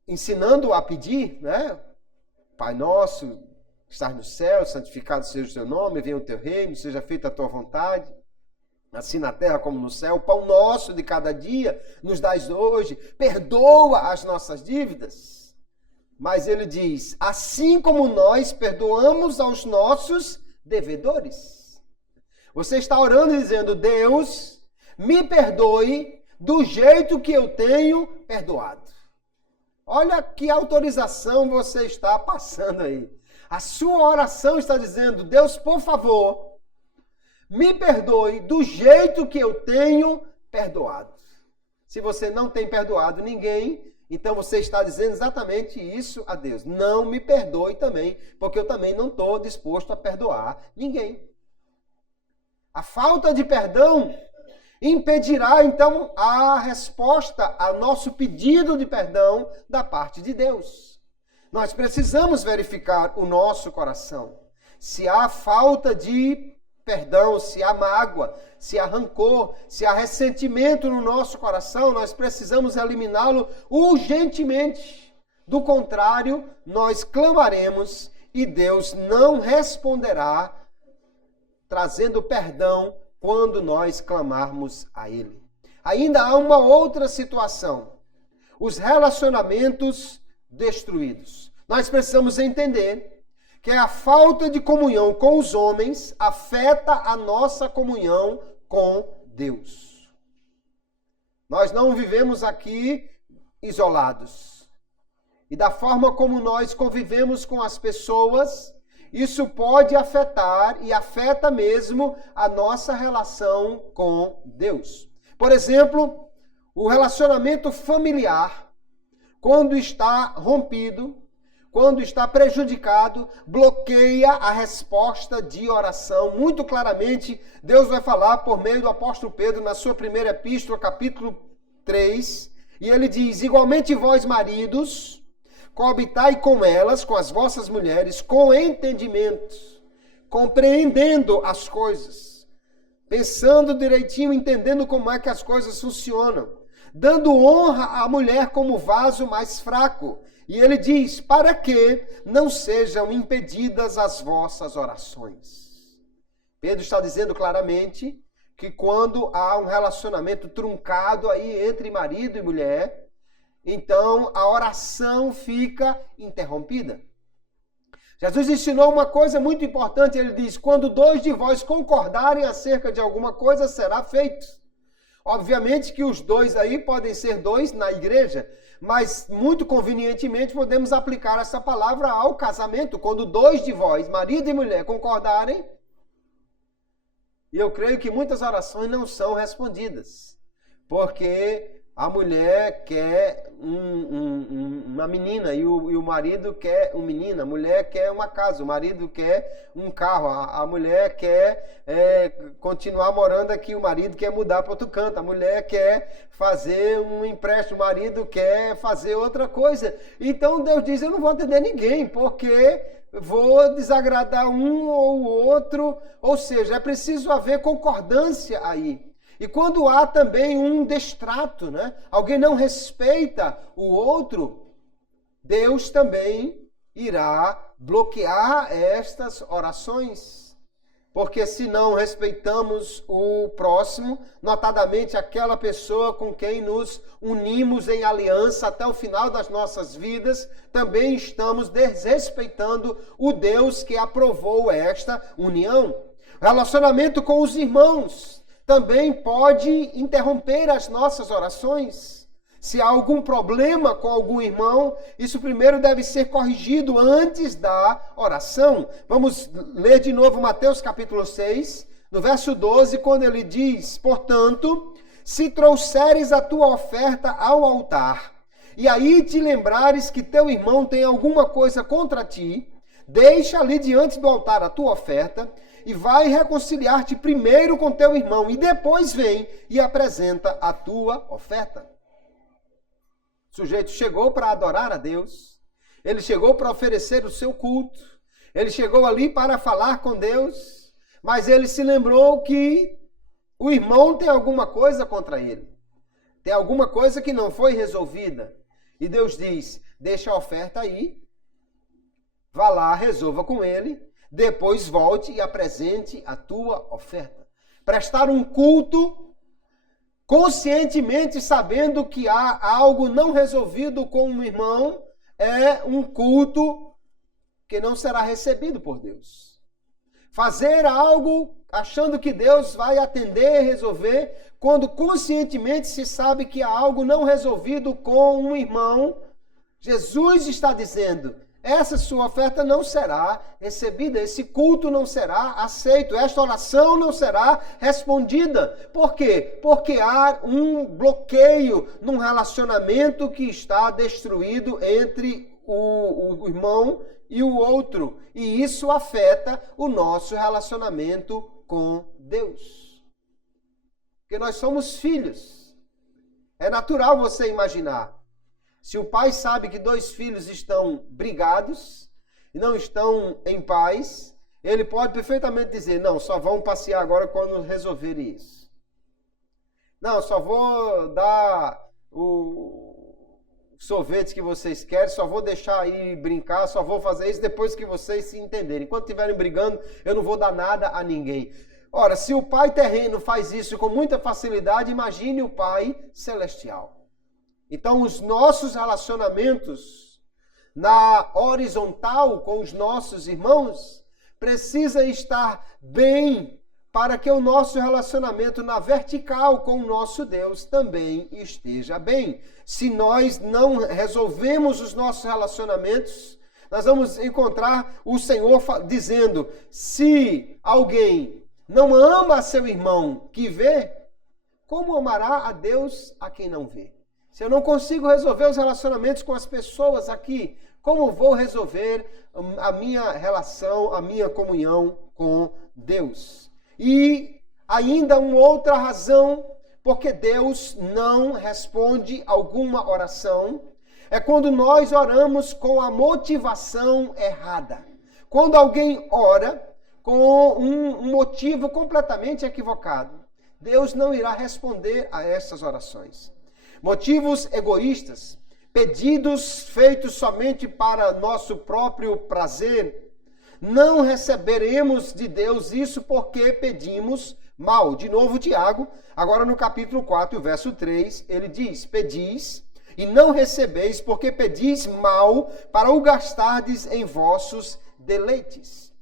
ensinando a pedir, né? Pai nosso, que estás no céu, santificado seja o teu nome, venha o teu reino, seja feita a tua vontade, assim na terra como no céu. O pão nosso de cada dia nos dás hoje, perdoa as nossas dívidas. Mas ele diz, assim como nós perdoamos aos nossos devedores. Você está orando e dizendo, Deus, me perdoe do jeito que eu tenho perdoado. Olha que autorização você está passando aí. A sua oração está dizendo, Deus, por favor, me perdoe do jeito que eu tenho perdoado. Se você não tem perdoado ninguém, então você está dizendo exatamente isso a Deus. Não me perdoe também, porque eu também não estou disposto a perdoar ninguém. A falta de perdão impedirá, então, a resposta ao nosso pedido de perdão da parte de Deus. Nós precisamos verificar o nosso coração. Se há falta de perdão, se há mágoa, se há rancor, se há ressentimento no nosso coração, nós precisamos eliminá-lo urgentemente. Do contrário, nós clamaremos e Deus não responderá trazendo perdão quando nós clamarmos a Ele. Ainda há uma outra situação. Os relacionamentos destruídos. Nós precisamos entender que a falta de comunhão com os homens afeta a nossa comunhão com Deus. Nós não vivemos aqui isolados. E da forma como nós convivemos com as pessoas, isso pode afetar e afeta mesmo a nossa relação com Deus. Por exemplo, o relacionamento familiar, quando está rompido, quando está prejudicado, bloqueia a resposta de oração. Muito claramente, Deus vai falar por meio do apóstolo Pedro na sua primeira epístola, capítulo 3, e ele diz, igualmente vós, maridos, coabitai com elas, com as vossas mulheres, com entendimento, compreendendo as coisas, pensando direitinho, entendendo como é que as coisas funcionam, dando honra à mulher como vaso mais fraco. E ele diz, para que não sejam impedidas as vossas orações. Pedro está dizendo claramente que quando há um relacionamento truncado aí entre marido e mulher, então a oração fica interrompida. Jesus ensinou uma coisa muito importante, ele diz, quando dois de vós concordarem acerca de alguma coisa, será feito. Obviamente que os dois aí podem ser dois na igreja, mas muito convenientemente podemos aplicar essa palavra ao casamento, quando dois de vós, marido e mulher, concordarem. E eu creio que muitas orações não são respondidas, porque a mulher quer uma menina e o marido quer um menino, a mulher quer uma casa, o marido quer um carro, a mulher quer continuar morando aqui, o marido quer mudar para outro canto, a mulher quer fazer um empréstimo, o marido quer fazer outra coisa. Então Deus diz, eu não vou atender ninguém, porque vou desagradar um ou o outro, ou seja, é preciso haver concordância aí. E quando há também um destrato, né? Alguém não respeita o outro, Deus também irá bloquear estas orações. Porque se não respeitamos o próximo, notadamente aquela pessoa com quem nos unimos em aliança até o final das nossas vidas, também estamos desrespeitando o Deus que aprovou esta união. Relacionamento com os irmãos também pode interromper as nossas orações. Se há algum problema com algum irmão, isso primeiro deve ser corrigido antes da oração. Vamos ler de novo Mateus capítulo 6, no verso 12, quando ele diz, portanto, se trouxeres a tua oferta ao altar, e aí te lembrares que teu irmão tem alguma coisa contra ti, deixa ali diante do altar a tua oferta, e vai reconciliar-te primeiro com teu irmão, e depois vem e apresenta a tua oferta. O sujeito chegou para adorar a Deus, ele chegou para oferecer o seu culto, ele chegou ali para falar com Deus, mas ele se lembrou que o irmão tem alguma coisa contra ele, tem alguma coisa que não foi resolvida. E Deus diz, deixa a oferta aí, vá lá, resolva com ele, depois volte e apresente a tua oferta. Prestar um culto conscientemente sabendo que há algo não resolvido com um irmão é um culto que não será recebido por Deus. Fazer algo achando que Deus vai atender e resolver, quando conscientemente se sabe que há algo não resolvido com um irmão, Jesus está dizendo, essa sua oferta não será recebida, esse culto não será aceito, esta oração não será respondida. Por quê? Porque há um bloqueio num relacionamento que está destruído entre o irmão e o outro. E isso afeta o nosso relacionamento com Deus. Porque nós somos filhos. É natural você imaginar. Se o pai sabe que dois filhos estão brigados e não estão em paz, ele pode perfeitamente dizer, não, só vão passear agora quando resolverem isso. Não, só vou dar o sorvete que vocês querem, só vou deixar aí brincar, só vou fazer isso depois que vocês se entenderem. Enquanto estiverem brigando, eu não vou dar nada a ninguém. Ora, se o pai terreno faz isso com muita facilidade, imagine o pai celestial. Então, os nossos relacionamentos na horizontal com os nossos irmãos precisa estar bem para que o nosso relacionamento na vertical com o nosso Deus também esteja bem. Se nós não resolvemos os nossos relacionamentos, nós vamos encontrar o Senhor dizendo, se alguém não ama seu irmão que vê, como amará a Deus a quem não vê? Se eu não consigo resolver os relacionamentos com as pessoas aqui, como vou resolver a minha relação, a minha comunhão com Deus? E ainda uma outra razão, porque Deus não responde alguma oração, é quando nós oramos com a motivação errada. Quando alguém ora com um motivo completamente equivocado, Deus não irá responder a essas orações. Motivos egoístas, pedidos feitos somente para nosso próprio prazer, não receberemos de Deus isso porque pedimos mal. De novo, Tiago, agora no capítulo 4, verso 3, ele diz, pedis e não recebeis porque pedis mal para o gastardes em vossos deleites.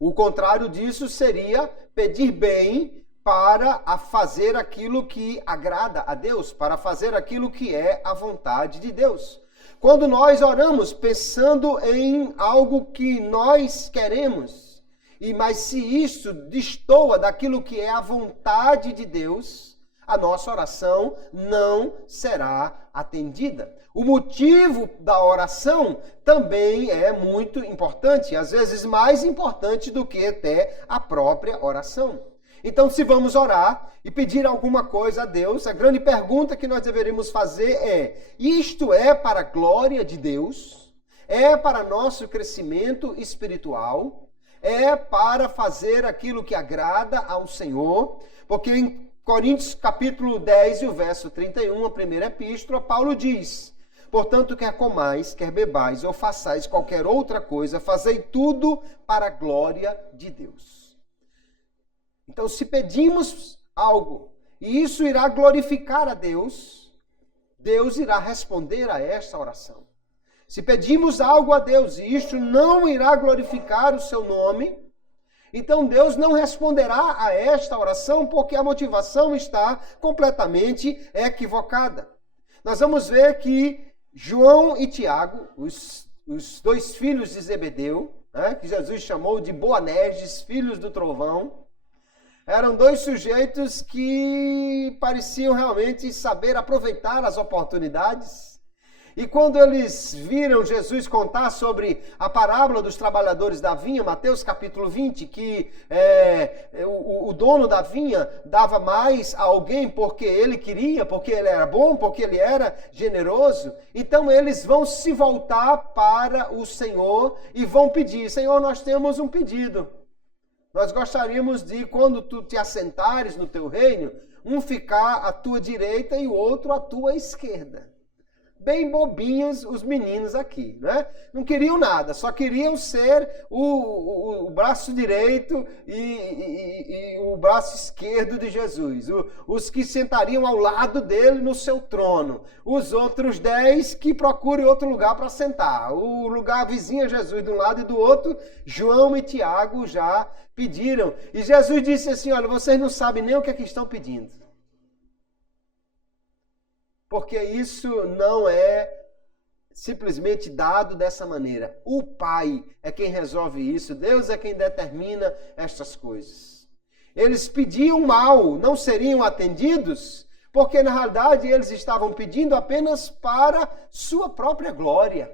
O contrário disso seria pedir bem para fazer aquilo que agrada a Deus, para fazer aquilo que é a vontade de Deus. Quando nós oramos pensando em algo que nós queremos, mas se isso destoa daquilo que é a vontade de Deus, a nossa oração não será atendida. O motivo da oração também é muito importante, às vezes mais importante do que até a própria oração. Então, se vamos orar e pedir alguma coisa a Deus, a grande pergunta que nós deveríamos fazer é, isto é para a glória de Deus? É para nosso crescimento espiritual? É para fazer aquilo que agrada ao Senhor? Porque em Coríntios capítulo 10 e o verso 31, a primeira epístola, Paulo diz, portanto, quer comais, quer bebais ou façais qualquer outra coisa, fazei tudo para a glória de Deus. Então, se pedimos algo e isso irá glorificar a Deus, Deus irá responder a esta oração. Se pedimos algo a Deus e isto não irá glorificar o seu nome, então Deus não responderá a esta oração porque a motivação está completamente equivocada. Nós vamos ver que João e Tiago, os dois filhos de Zebedeu, que Jesus chamou de Boanerges, filhos do trovão, eram dois sujeitos que pareciam realmente saber aproveitar as oportunidades. E quando eles viram Jesus contar sobre a parábola dos trabalhadores da vinha, Mateus capítulo 20, que o dono da vinha dava mais a alguém porque ele queria, porque ele era bom, porque ele era generoso, então eles vão se voltar para o Senhor e vão pedir, Senhor, nós temos um pedido. Nós gostaríamos de, quando tu te assentares no teu reino, um ficar à tua direita e o outro à tua esquerda. bem bobinhos os meninos aqui, né? Não queriam nada, só queriam ser o braço direito e o braço esquerdo de Jesus. Os que sentariam ao lado dele no seu trono. Os outros 10 que procurem outro lugar para sentar. O lugar vizinho a Jesus de um lado e do outro, João e Tiago já pediram. E Jesus disse assim, olha, vocês não sabem nem o que é que estão pedindo. Porque isso não é simplesmente dado dessa maneira. O Pai é quem resolve isso. Deus é quem determina estas coisas. Eles pediam mal, não seriam atendidos, porque na realidade eles estavam pedindo apenas para sua própria glória.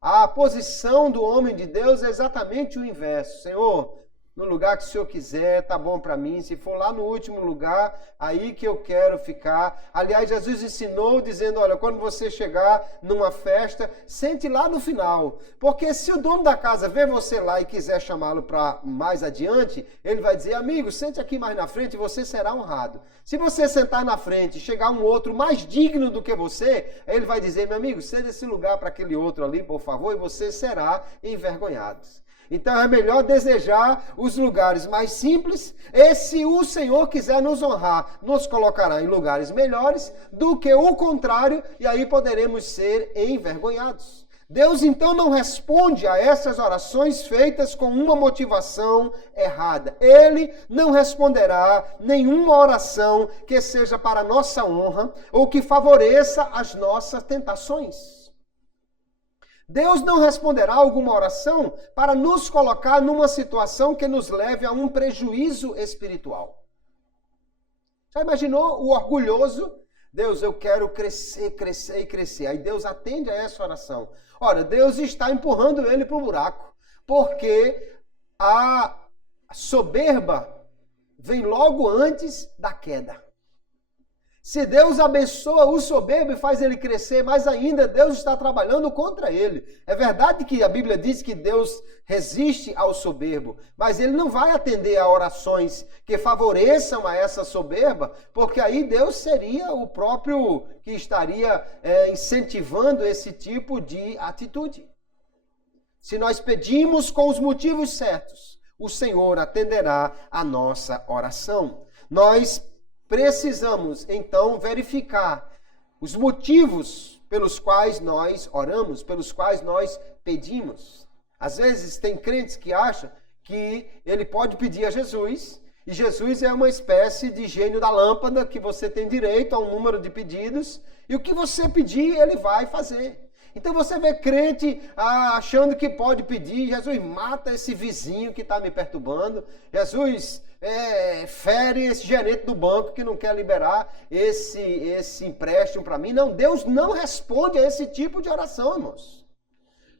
A posição do homem de Deus é exatamente o inverso. Senhor, no lugar que o Senhor quiser, tá bom para mim. Se for lá no último lugar, aí que eu quero ficar. Aliás, Jesus ensinou dizendo, olha, quando você chegar numa festa, sente lá no final. Porque se o dono da casa ver você lá e quiser chamá-lo para mais adiante, ele vai dizer, amigo, sente aqui mais na frente e você será honrado. Se você sentar na frente e chegar um outro mais digno do que você, ele vai dizer, meu amigo, ceda esse lugar para aquele outro ali, por favor, e você será envergonhado. Então é melhor desejar os lugares mais simples, e se o Senhor quiser nos honrar, nos colocará em lugares melhores do que o contrário, e aí poderemos ser envergonhados. Deus então não responde a essas orações feitas com uma motivação errada. Ele não responderá nenhuma oração que seja para nossa honra ou que favoreça as nossas tentações. Deus não responderá alguma oração para nos colocar numa situação que nos leve a um prejuízo espiritual. Já imaginou o orgulhoso? Deus, eu quero crescer, crescer e crescer. Aí Deus atende a essa oração. Ora, Deus está empurrando ele para o buraco, porque a soberba vem logo antes da queda. Se Deus abençoa o soberbo e faz ele crescer mais ainda, Deus está trabalhando contra ele. É verdade que a Bíblia diz que Deus resiste ao soberbo, mas ele não vai atender a orações que favoreçam a essa soberba, porque aí Deus seria o próprio que estaria incentivando esse tipo de atitude. Se nós pedimos com os motivos certos, o Senhor atenderá a nossa oração. Nós precisamos, então, verificar os motivos pelos quais nós oramos, pelos quais nós pedimos. Às vezes, tem crentes que acham que ele pode pedir a Jesus, e Jesus é uma espécie de gênio da lâmpada, que você tem direito a um número de pedidos, e o que você pedir, ele vai fazer. Então você vê crente achando que pode pedir, Jesus, mata esse vizinho que está me perturbando, Jesus, fere esse gerente do banco que não quer liberar esse empréstimo para mim. Não, Deus não responde a esse tipo de oração, irmãos.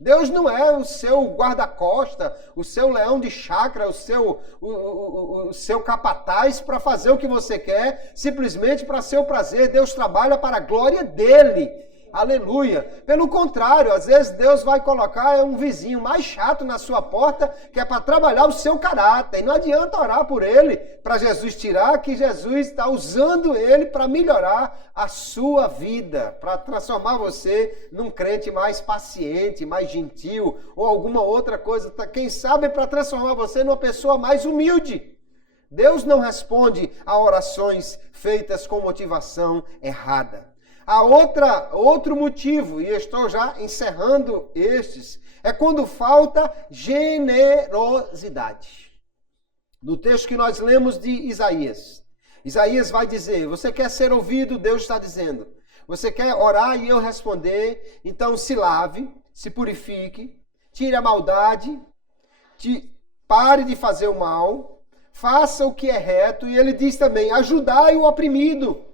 Deus não é o seu guarda-costa, o seu leão de chácara, o seu capataz para fazer o que você quer, simplesmente para seu prazer. Deus trabalha para a glória dele. Aleluia. Pelo contrário, às vezes Deus vai colocar um vizinho mais chato na sua porta, que é para trabalhar o seu caráter. E não adianta orar por ele, para Jesus tirar, que Jesus está usando ele para melhorar a sua vida, para transformar você num crente mais paciente, mais gentil, ou alguma outra coisa. Quem sabe para transformar você numa pessoa mais humilde. Deus não responde a orações feitas com motivação errada. Outro motivo, e eu estou já encerrando estes, é quando falta generosidade. No texto que nós lemos de Isaías, Isaías vai dizer, você quer ser ouvido? Deus está dizendo. Você quer orar e eu responder? Então se lave, se purifique, tire a maldade, pare de fazer o mal, faça o que é reto. E ele diz também, ajudai o oprimido.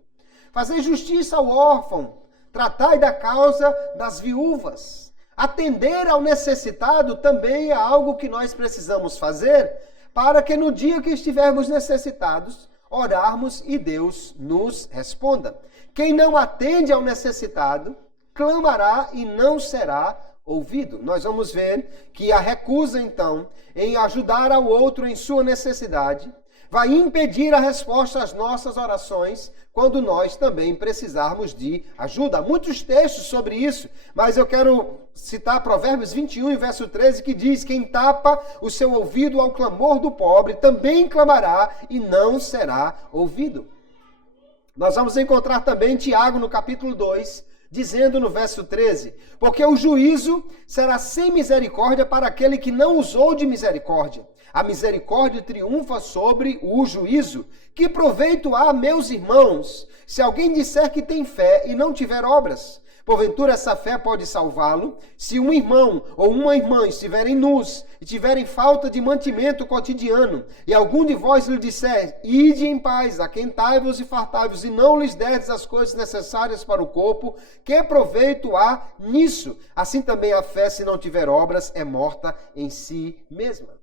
Fazer justiça ao órfão, tratai da causa das viúvas. Atender ao necessitado também é algo que nós precisamos fazer para que no dia que estivermos necessitados, orarmos e Deus nos responda. Quem não atende ao necessitado, clamará e não será ouvido. Nós vamos ver que a recusa, então, em ajudar ao outro em sua necessidade, vai impedir a resposta às nossas orações quando nós também precisarmos de ajuda. Há muitos textos sobre isso, mas eu quero citar Provérbios 21, verso 13, que diz: quem tapa o seu ouvido ao clamor do pobre também clamará e não será ouvido. Nós vamos encontrar também Tiago no capítulo 2, dizendo no verso 13: porque o juízo será sem misericórdia para aquele que não usou de misericórdia. A misericórdia triunfa sobre o juízo. Que proveito há, meus irmãos, se alguém disser que tem fé e não tiver obras? Porventura essa fé pode salvá-lo? Se um irmão ou uma irmã estiverem nus e tiverem falta de mantimento cotidiano, e algum de vós lhe disser: ide em paz, aquentai-vos e fartai-vos, e não lhes derdes as coisas necessárias para o corpo, que proveito há nisso? Assim também a fé, se não tiver obras, é morta em si mesma.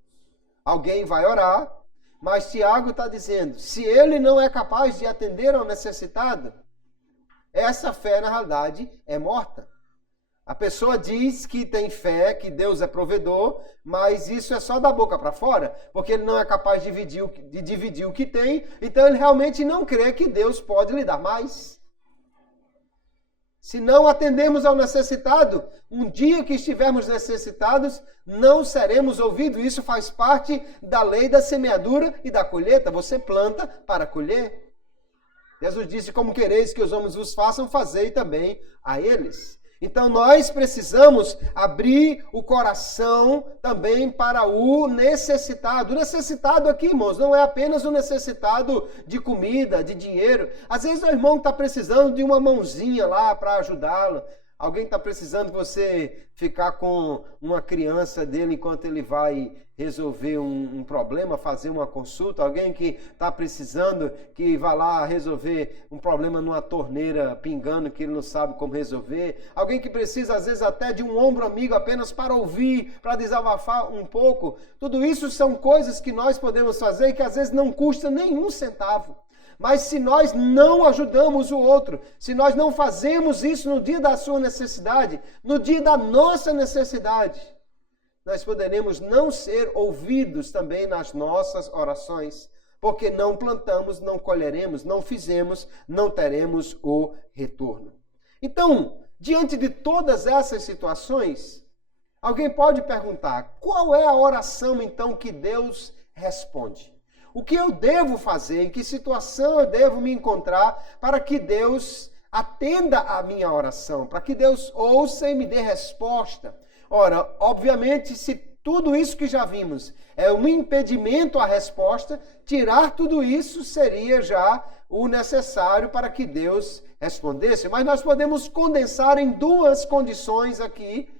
Alguém vai orar, mas Tiago está dizendo, se ele não é capaz de atender ao necessitado, essa fé, na realidade, é morta. A pessoa diz que tem fé, que Deus é provedor, mas isso é só da boca para fora, porque ele não é capaz de dividir o que tem, então ele realmente não crê que Deus pode lhe dar mais. Se não atendemos ao necessitado, um dia que estivermos necessitados, não seremos ouvidos. Isso faz parte da lei da semeadura e da colheita. Você planta para colher. Jesus disse: como quereis que os homens vos façam, fazei também a eles. Então nós precisamos abrir o coração também para o necessitado. O necessitado aqui, irmãos, não é apenas o necessitado de comida, de dinheiro. Às vezes o irmão está precisando de uma mãozinha lá para ajudá-lo. Alguém está precisando que você ficar com uma criança dele enquanto ele vai resolver um problema, fazer uma consulta. Alguém que está precisando que vá lá resolver um problema numa torneira pingando que ele não sabe como resolver. Alguém que precisa, às vezes, até de um ombro amigo apenas para ouvir, para desabafar um pouco. Tudo isso são coisas que nós podemos fazer e que às vezes não custa nenhum centavo. Mas se nós não ajudamos o outro, se nós não fazemos isso no dia da sua necessidade, no dia da nossa necessidade, nós poderemos não ser ouvidos também nas nossas orações, porque não plantamos, não colheremos, não fizemos, não teremos o retorno. Então, diante de todas essas situações, alguém pode perguntar: qual é a oração então que Deus responde? O que eu devo fazer? Em que situação eu devo me encontrar para que Deus atenda a minha oração? Para que Deus ouça e me dê resposta? Ora, obviamente, se tudo isso que já vimos é um impedimento à resposta, tirar tudo isso seria já o necessário para que Deus respondesse. Mas nós podemos condensar em duas condições aqui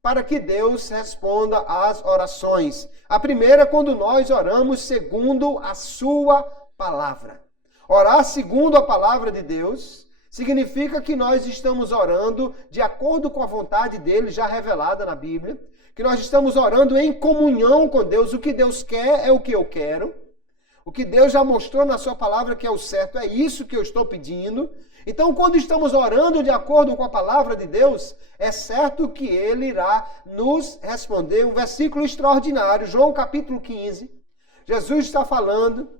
para que Deus responda às orações. A primeira, quando nós oramos segundo a sua palavra. Orar segundo a palavra de Deus significa que nós estamos orando de acordo com a vontade dele já revelada na Bíblia, que nós estamos orando em comunhão com Deus. O que Deus quer é o que eu quero. O que Deus já mostrou na sua palavra que é o certo, é isso que eu estou pedindo. Então, quando estamos orando de acordo com a palavra de Deus, é certo que Ele irá nos responder. Um versículo extraordinário, João capítulo 15. Jesus está falando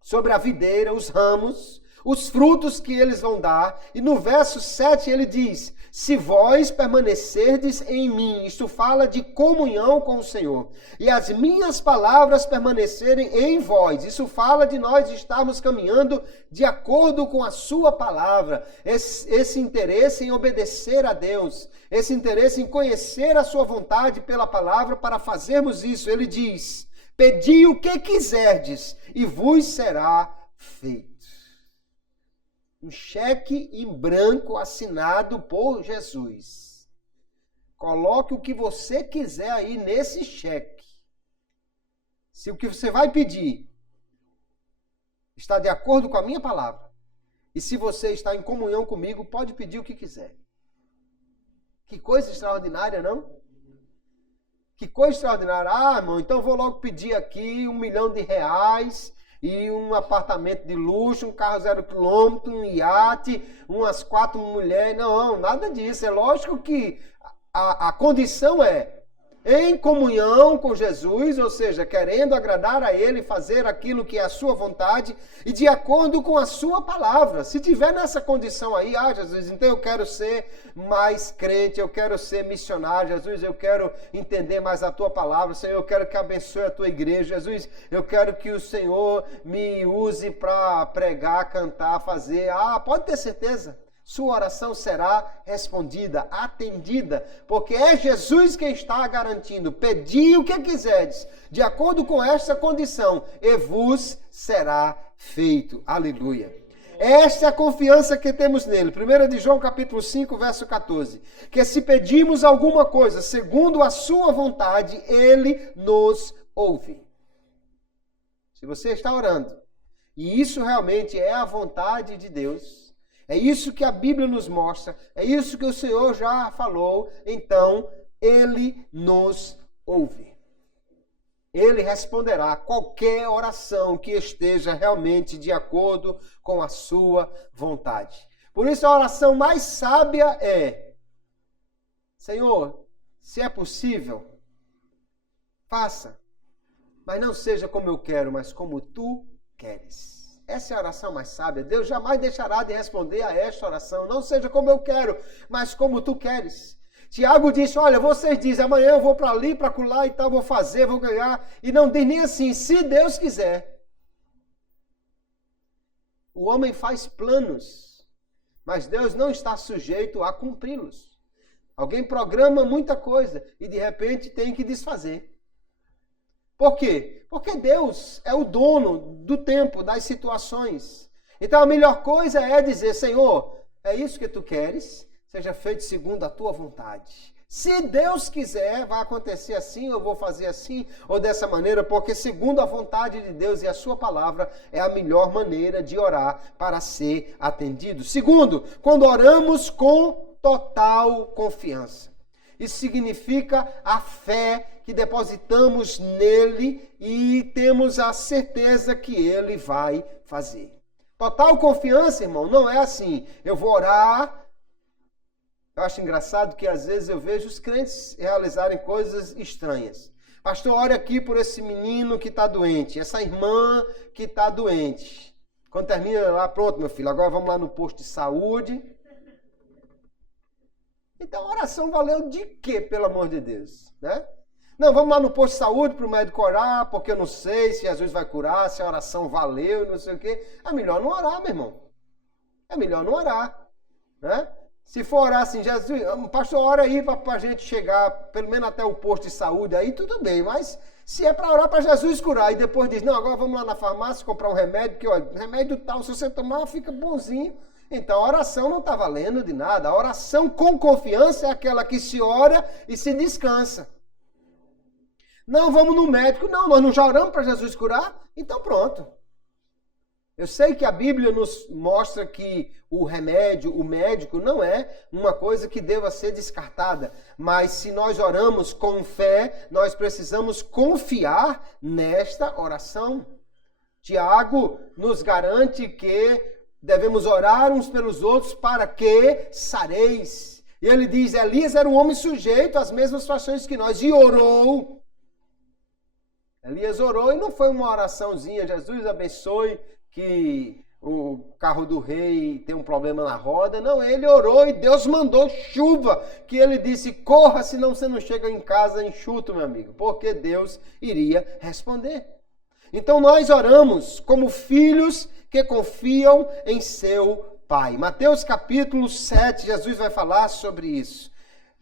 sobre a videira, os ramos, os frutos que eles vão dar. E no verso 7 ele diz: se vós permanecerdes em mim, isto fala de comunhão com o Senhor, e as minhas palavras permanecerem em vós, isso fala de nós estarmos caminhando de acordo com a sua palavra, esse interesse em obedecer a Deus, esse interesse em conhecer a sua vontade pela palavra para fazermos isso. Ele diz: pedi o que quiserdes e vos será feito. Um cheque em branco assinado por Jesus. Coloque o que você quiser aí nesse cheque. Se o que você vai pedir está de acordo com a minha palavra, e se você está em comunhão comigo, pode pedir o que quiser. Que coisa extraordinária, não? Que coisa extraordinária. Ah, irmão, então eu vou logo pedir aqui R$1 milhão e um apartamento de luxo, um carro 0 quilômetro, um iate, umas 4 mulheres. Não, nada disso. É lógico que a condição é em comunhão com Jesus, ou seja, querendo agradar a Ele, fazer aquilo que é a sua vontade e de acordo com a sua palavra. Se tiver nessa condição aí, Jesus, então eu quero ser mais crente, eu quero ser missionário, Jesus, eu quero entender mais a tua palavra, Senhor, eu quero que abençoe a tua igreja, Jesus, eu quero que o Senhor me use para pregar, cantar, fazer. Pode ter certeza. Sua oração será respondida, atendida, porque é Jesus quem está garantindo. Pedi o que quiserdes, de acordo com esta condição, e vos será feito. Aleluia. Esta é a confiança que temos nele. 1 de João capítulo 5, verso 14. Que se pedirmos alguma coisa segundo a sua vontade, ele nos ouve. Se você está orando, e isso realmente é a vontade de Deus, é isso que a Bíblia nos mostra, é isso que o Senhor já falou, então Ele nos ouve. Ele responderá a qualquer oração que esteja realmente de acordo com a sua vontade. Por isso a oração mais sábia é: Senhor, se é possível, faça, mas não seja como eu quero, mas como tu queres. Essa é a oração mais sábia. Deus jamais deixará de responder a esta oração. Não seja como eu quero, mas como tu queres. Tiago disse, olha, vocês dizem, amanhã eu vou para ali, para acolá e tal, vou fazer, vou ganhar. E não diz nem assim, se Deus quiser. O homem faz planos, mas Deus não está sujeito a cumpri-los. Alguém programa muita coisa e de repente tem que desfazer. Por quê? Porque Deus é o dono do tempo, das situações. Então a melhor coisa é dizer, Senhor, é isso que tu queres, seja feito segundo a tua vontade. Se Deus quiser, vai acontecer assim, eu vou fazer assim ou dessa maneira, porque segundo a vontade de Deus e a sua palavra é a melhor maneira de orar para ser atendido. Segundo, quando oramos com total confiança. Isso significa a fé que depositamos nele e temos a certeza que ele vai fazer. Total confiança, irmão, não é assim. Eu vou orar. Eu acho engraçado que às vezes eu vejo os crentes realizarem coisas estranhas. Pastor, ore aqui por esse menino que está doente, essa irmã que está doente. Quando termina lá, pronto, meu filho, agora vamos lá no posto de saúde. Então, a oração valeu de quê, pelo amor de Deus? Né? Não, vamos lá no posto de saúde para o médico orar, porque eu não sei se Jesus vai curar, se a oração valeu, não sei o quê. É melhor não orar, meu irmão. É melhor não orar. Né? Se for orar assim, Jesus, pastor, ora aí para a gente chegar pelo menos até o posto de saúde, aí tudo bem. Mas se é para orar para Jesus curar e depois diz, não, agora vamos lá na farmácia comprar um remédio, porque olha, remédio tal, se você tomar, fica bonzinho. Então a oração não está valendo de nada. A oração com confiança é aquela que se ora e se descansa. Não, vamos no médico. Não, nós não já oramos para Jesus curar? Então pronto. Eu sei que a Bíblia nos mostra que o remédio, o médico, não é uma coisa que deva ser descartada. Mas se nós oramos com fé, nós precisamos confiar nesta oração. Tiago nos garante que devemos orar uns pelos outros para que sareis. E ele diz, Elias era um homem sujeito às mesmas situações que nós. E orou. Elias orou e não foi uma oraçãozinha. Jesus abençoe que o carro do rei tem um problema na roda. Não, ele orou e Deus mandou chuva. Que ele disse, corra, senão você não chega em casa enxuto, meu amigo. Porque Deus iria responder. Então nós oramos como filhos que confiam em seu Pai. Mateus capítulo 7, Jesus vai falar sobre isso.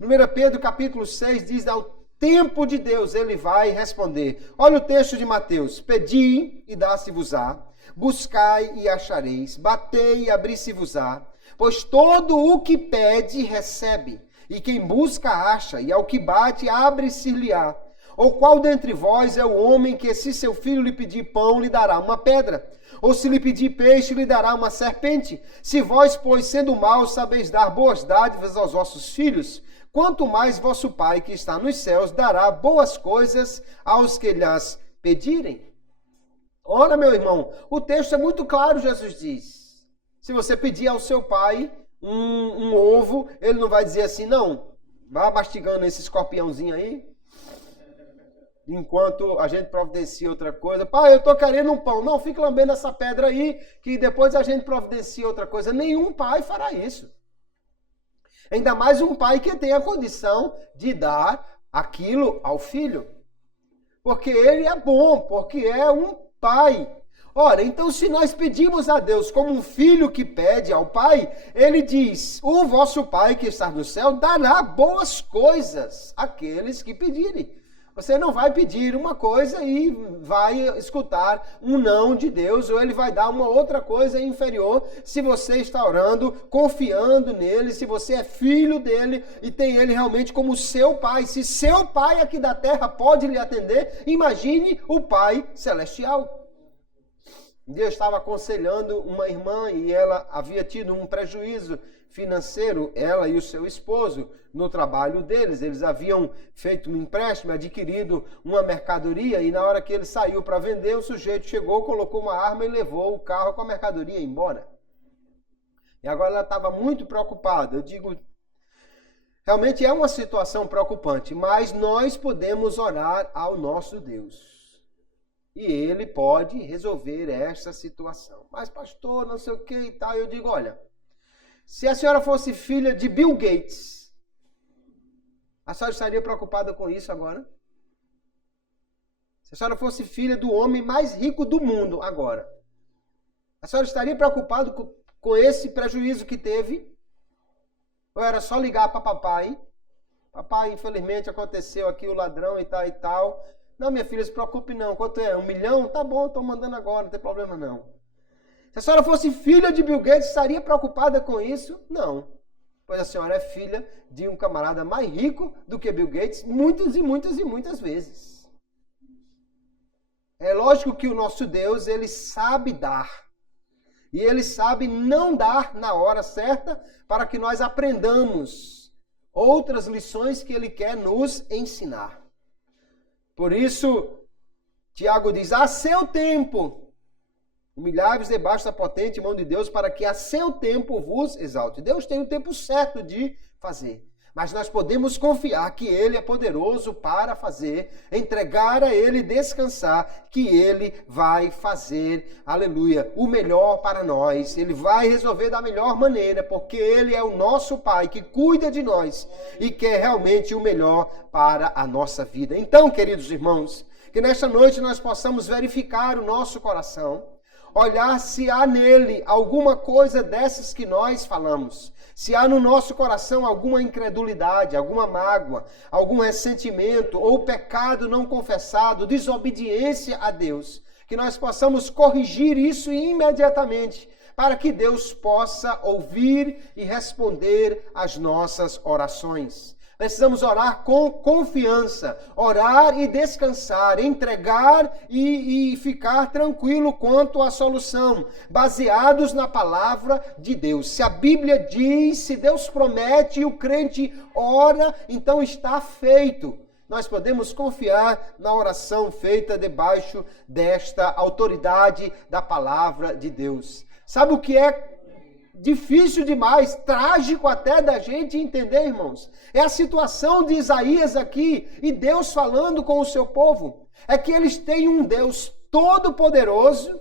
1 Pedro capítulo 6 diz, ao tempo de Deus ele vai responder. Olha o texto de Mateus. Pedi e dá-se-vos-á, buscai e achareis, batei e abri-se-vos-á, pois todo o que pede recebe, e quem busca acha, e ao que bate abre-se-lhe-á. Ou qual dentre vós é o homem que, se seu filho lhe pedir pão, lhe dará uma pedra? Ou se lhe pedir peixe, lhe dará uma serpente? Se vós, pois, sendo maus, sabeis dar boas dádivas aos vossos filhos, quanto mais vosso Pai, que está nos céus, dará boas coisas aos que lhas pedirem. Ora, meu irmão, o texto é muito claro, Jesus diz. Se você pedir ao seu pai um ovo, ele não vai dizer assim, não, vá mastigando esse escorpiãozinho aí, enquanto a gente providencia outra coisa. Pai, eu estou querendo um pão. Não, fica lambendo essa pedra aí, que depois a gente providencia outra coisa. Nenhum pai fará isso. Ainda mais um pai que tem a condição de dar aquilo ao filho. Porque ele é bom, porque é um pai. Ora, então se nós pedimos a Deus como um filho que pede ao pai, ele diz, o vosso pai que está no céu dará boas coisas àqueles que pedirem. Você não vai pedir uma coisa e vai escutar um não de Deus, ou ele vai dar uma outra coisa inferior, se você está orando, confiando nele, se você é filho dele e tem ele realmente como seu pai. Se seu pai aqui da terra pode lhe atender, imagine o Pai Celestial. Um dia eu estava aconselhando uma irmã e ela havia tido um prejuízo financeiro, ela e o seu esposo, no trabalho deles. Eles haviam feito um empréstimo, adquirido uma mercadoria e na hora que ele saiu para vender, o sujeito chegou, colocou uma arma e levou o carro com a mercadoria embora. E agora ela estava muito preocupada. Eu digo, realmente é uma situação preocupante, mas nós podemos orar ao nosso Deus. E ele pode resolver essa situação. Mas pastor, não sei o que e tal. Eu digo, olha, se a senhora fosse filha de Bill Gates, a senhora estaria preocupada com isso agora? Se a senhora fosse filha do homem mais rico do mundo agora, a senhora estaria preocupada com esse prejuízo que teve? Ou era só ligar para papai? Papai, infelizmente aconteceu aqui o ladrão e tal e tal. Não, minha filha, se preocupe não. Quanto é? 1 milhão? Tá bom, estou mandando agora, não tem problema não. Se a senhora fosse filha de Bill Gates, estaria preocupada com isso? Não. Pois a senhora é filha de um camarada mais rico do que Bill Gates, muitas e muitas e muitas vezes. É lógico que o nosso Deus, ele sabe dar. E ele sabe não dar na hora certa para que nós aprendamos outras lições que ele quer nos ensinar. Por isso, Tiago diz, a seu tempo, humilhai-vos debaixo da potente mão de Deus, para que a seu tempo vos exalte. Deus tem o tempo certo de fazer. Mas nós podemos confiar que Ele é poderoso para fazer, entregar a Ele, descansar, que Ele vai fazer, aleluia, o melhor para nós. Ele vai resolver da melhor maneira, porque Ele é o nosso Pai que cuida de nós e quer realmente o melhor para a nossa vida. Então, queridos irmãos, que nesta noite nós possamos verificar o nosso coração, olhar se há nele alguma coisa dessas que nós falamos. Se há no nosso coração alguma incredulidade, alguma mágoa, algum ressentimento ou pecado não confessado, desobediência a Deus, que nós possamos corrigir isso imediatamente, para que Deus possa ouvir e responder às nossas orações. Precisamos orar com confiança, orar e descansar, entregar e ficar tranquilo quanto à solução, baseados na palavra de Deus. Se a Bíblia diz, se Deus promete e o crente ora, então está feito. Nós podemos confiar na oração feita debaixo desta autoridade da palavra de Deus. Sabe o que é difícil demais, trágico até da gente entender, irmãos? É a situação de Isaías aqui e Deus falando com o seu povo. É que eles têm um Deus todo-poderoso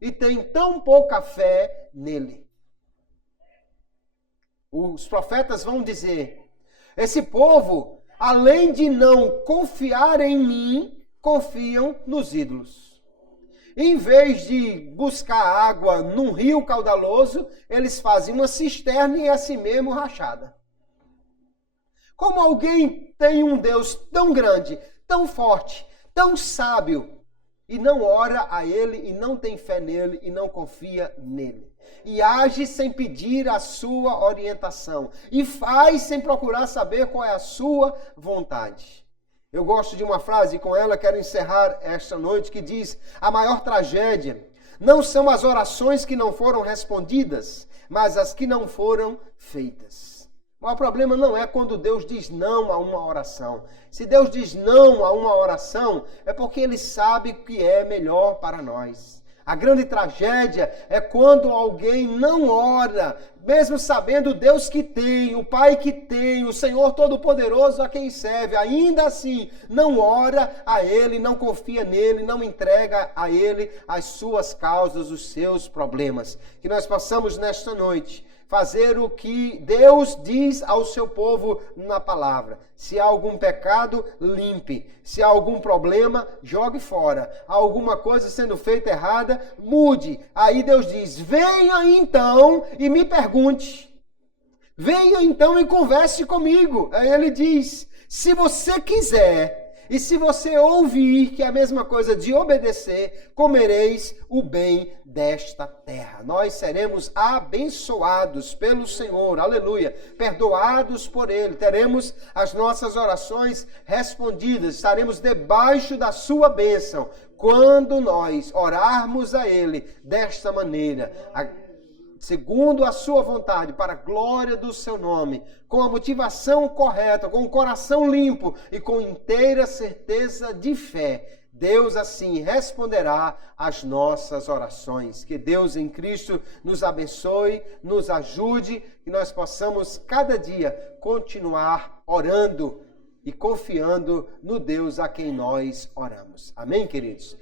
e têm tão pouca fé nele. Os profetas vão dizer, esse povo, além de não confiar em mim, confiam nos ídolos. Em vez de buscar água num rio caudaloso, eles fazem uma cisterna e assim mesmo rachada. Como alguém tem um Deus tão grande, tão forte, tão sábio, e não ora a Ele, e não tem fé nele, e não confia nele. E age sem pedir a sua orientação. E faz sem procurar saber qual é a sua vontade. Eu gosto de uma frase, e com ela quero encerrar esta noite, que diz, a maior tragédia não são as orações que não foram respondidas, mas as que não foram feitas. O maior problema não é quando Deus diz não a uma oração. Se Deus diz não a uma oração, é porque Ele sabe o que é melhor para nós. A grande tragédia é quando alguém não ora, mesmo sabendo o Deus que tem, o Pai que tem, o Senhor Todo-Poderoso a quem serve, ainda assim não ora a Ele, não confia nele, não entrega a Ele as suas causas, os seus problemas. Que nós possamos nesta noite fazer o que Deus diz ao seu povo na palavra. Se há algum pecado, limpe. Se há algum problema, jogue fora. Há alguma coisa sendo feita errada, mude. Aí Deus diz: venha então e me pergunte. Venha então e converse comigo. Aí ele diz: se você quiser e se você ouvir, que é a mesma coisa de obedecer, comereis o bem desta terra. Nós seremos abençoados pelo Senhor, aleluia, perdoados por Ele, teremos as nossas orações respondidas, estaremos debaixo da sua bênção, quando nós orarmos a Ele desta maneira, segundo a sua vontade, para a glória do seu nome, com a motivação correta, com o coração limpo e com inteira certeza de fé. Deus assim responderá às nossas orações. Que Deus em Cristo nos abençoe, nos ajude e nós possamos cada dia continuar orando e confiando no Deus a quem nós oramos. Amém, queridos?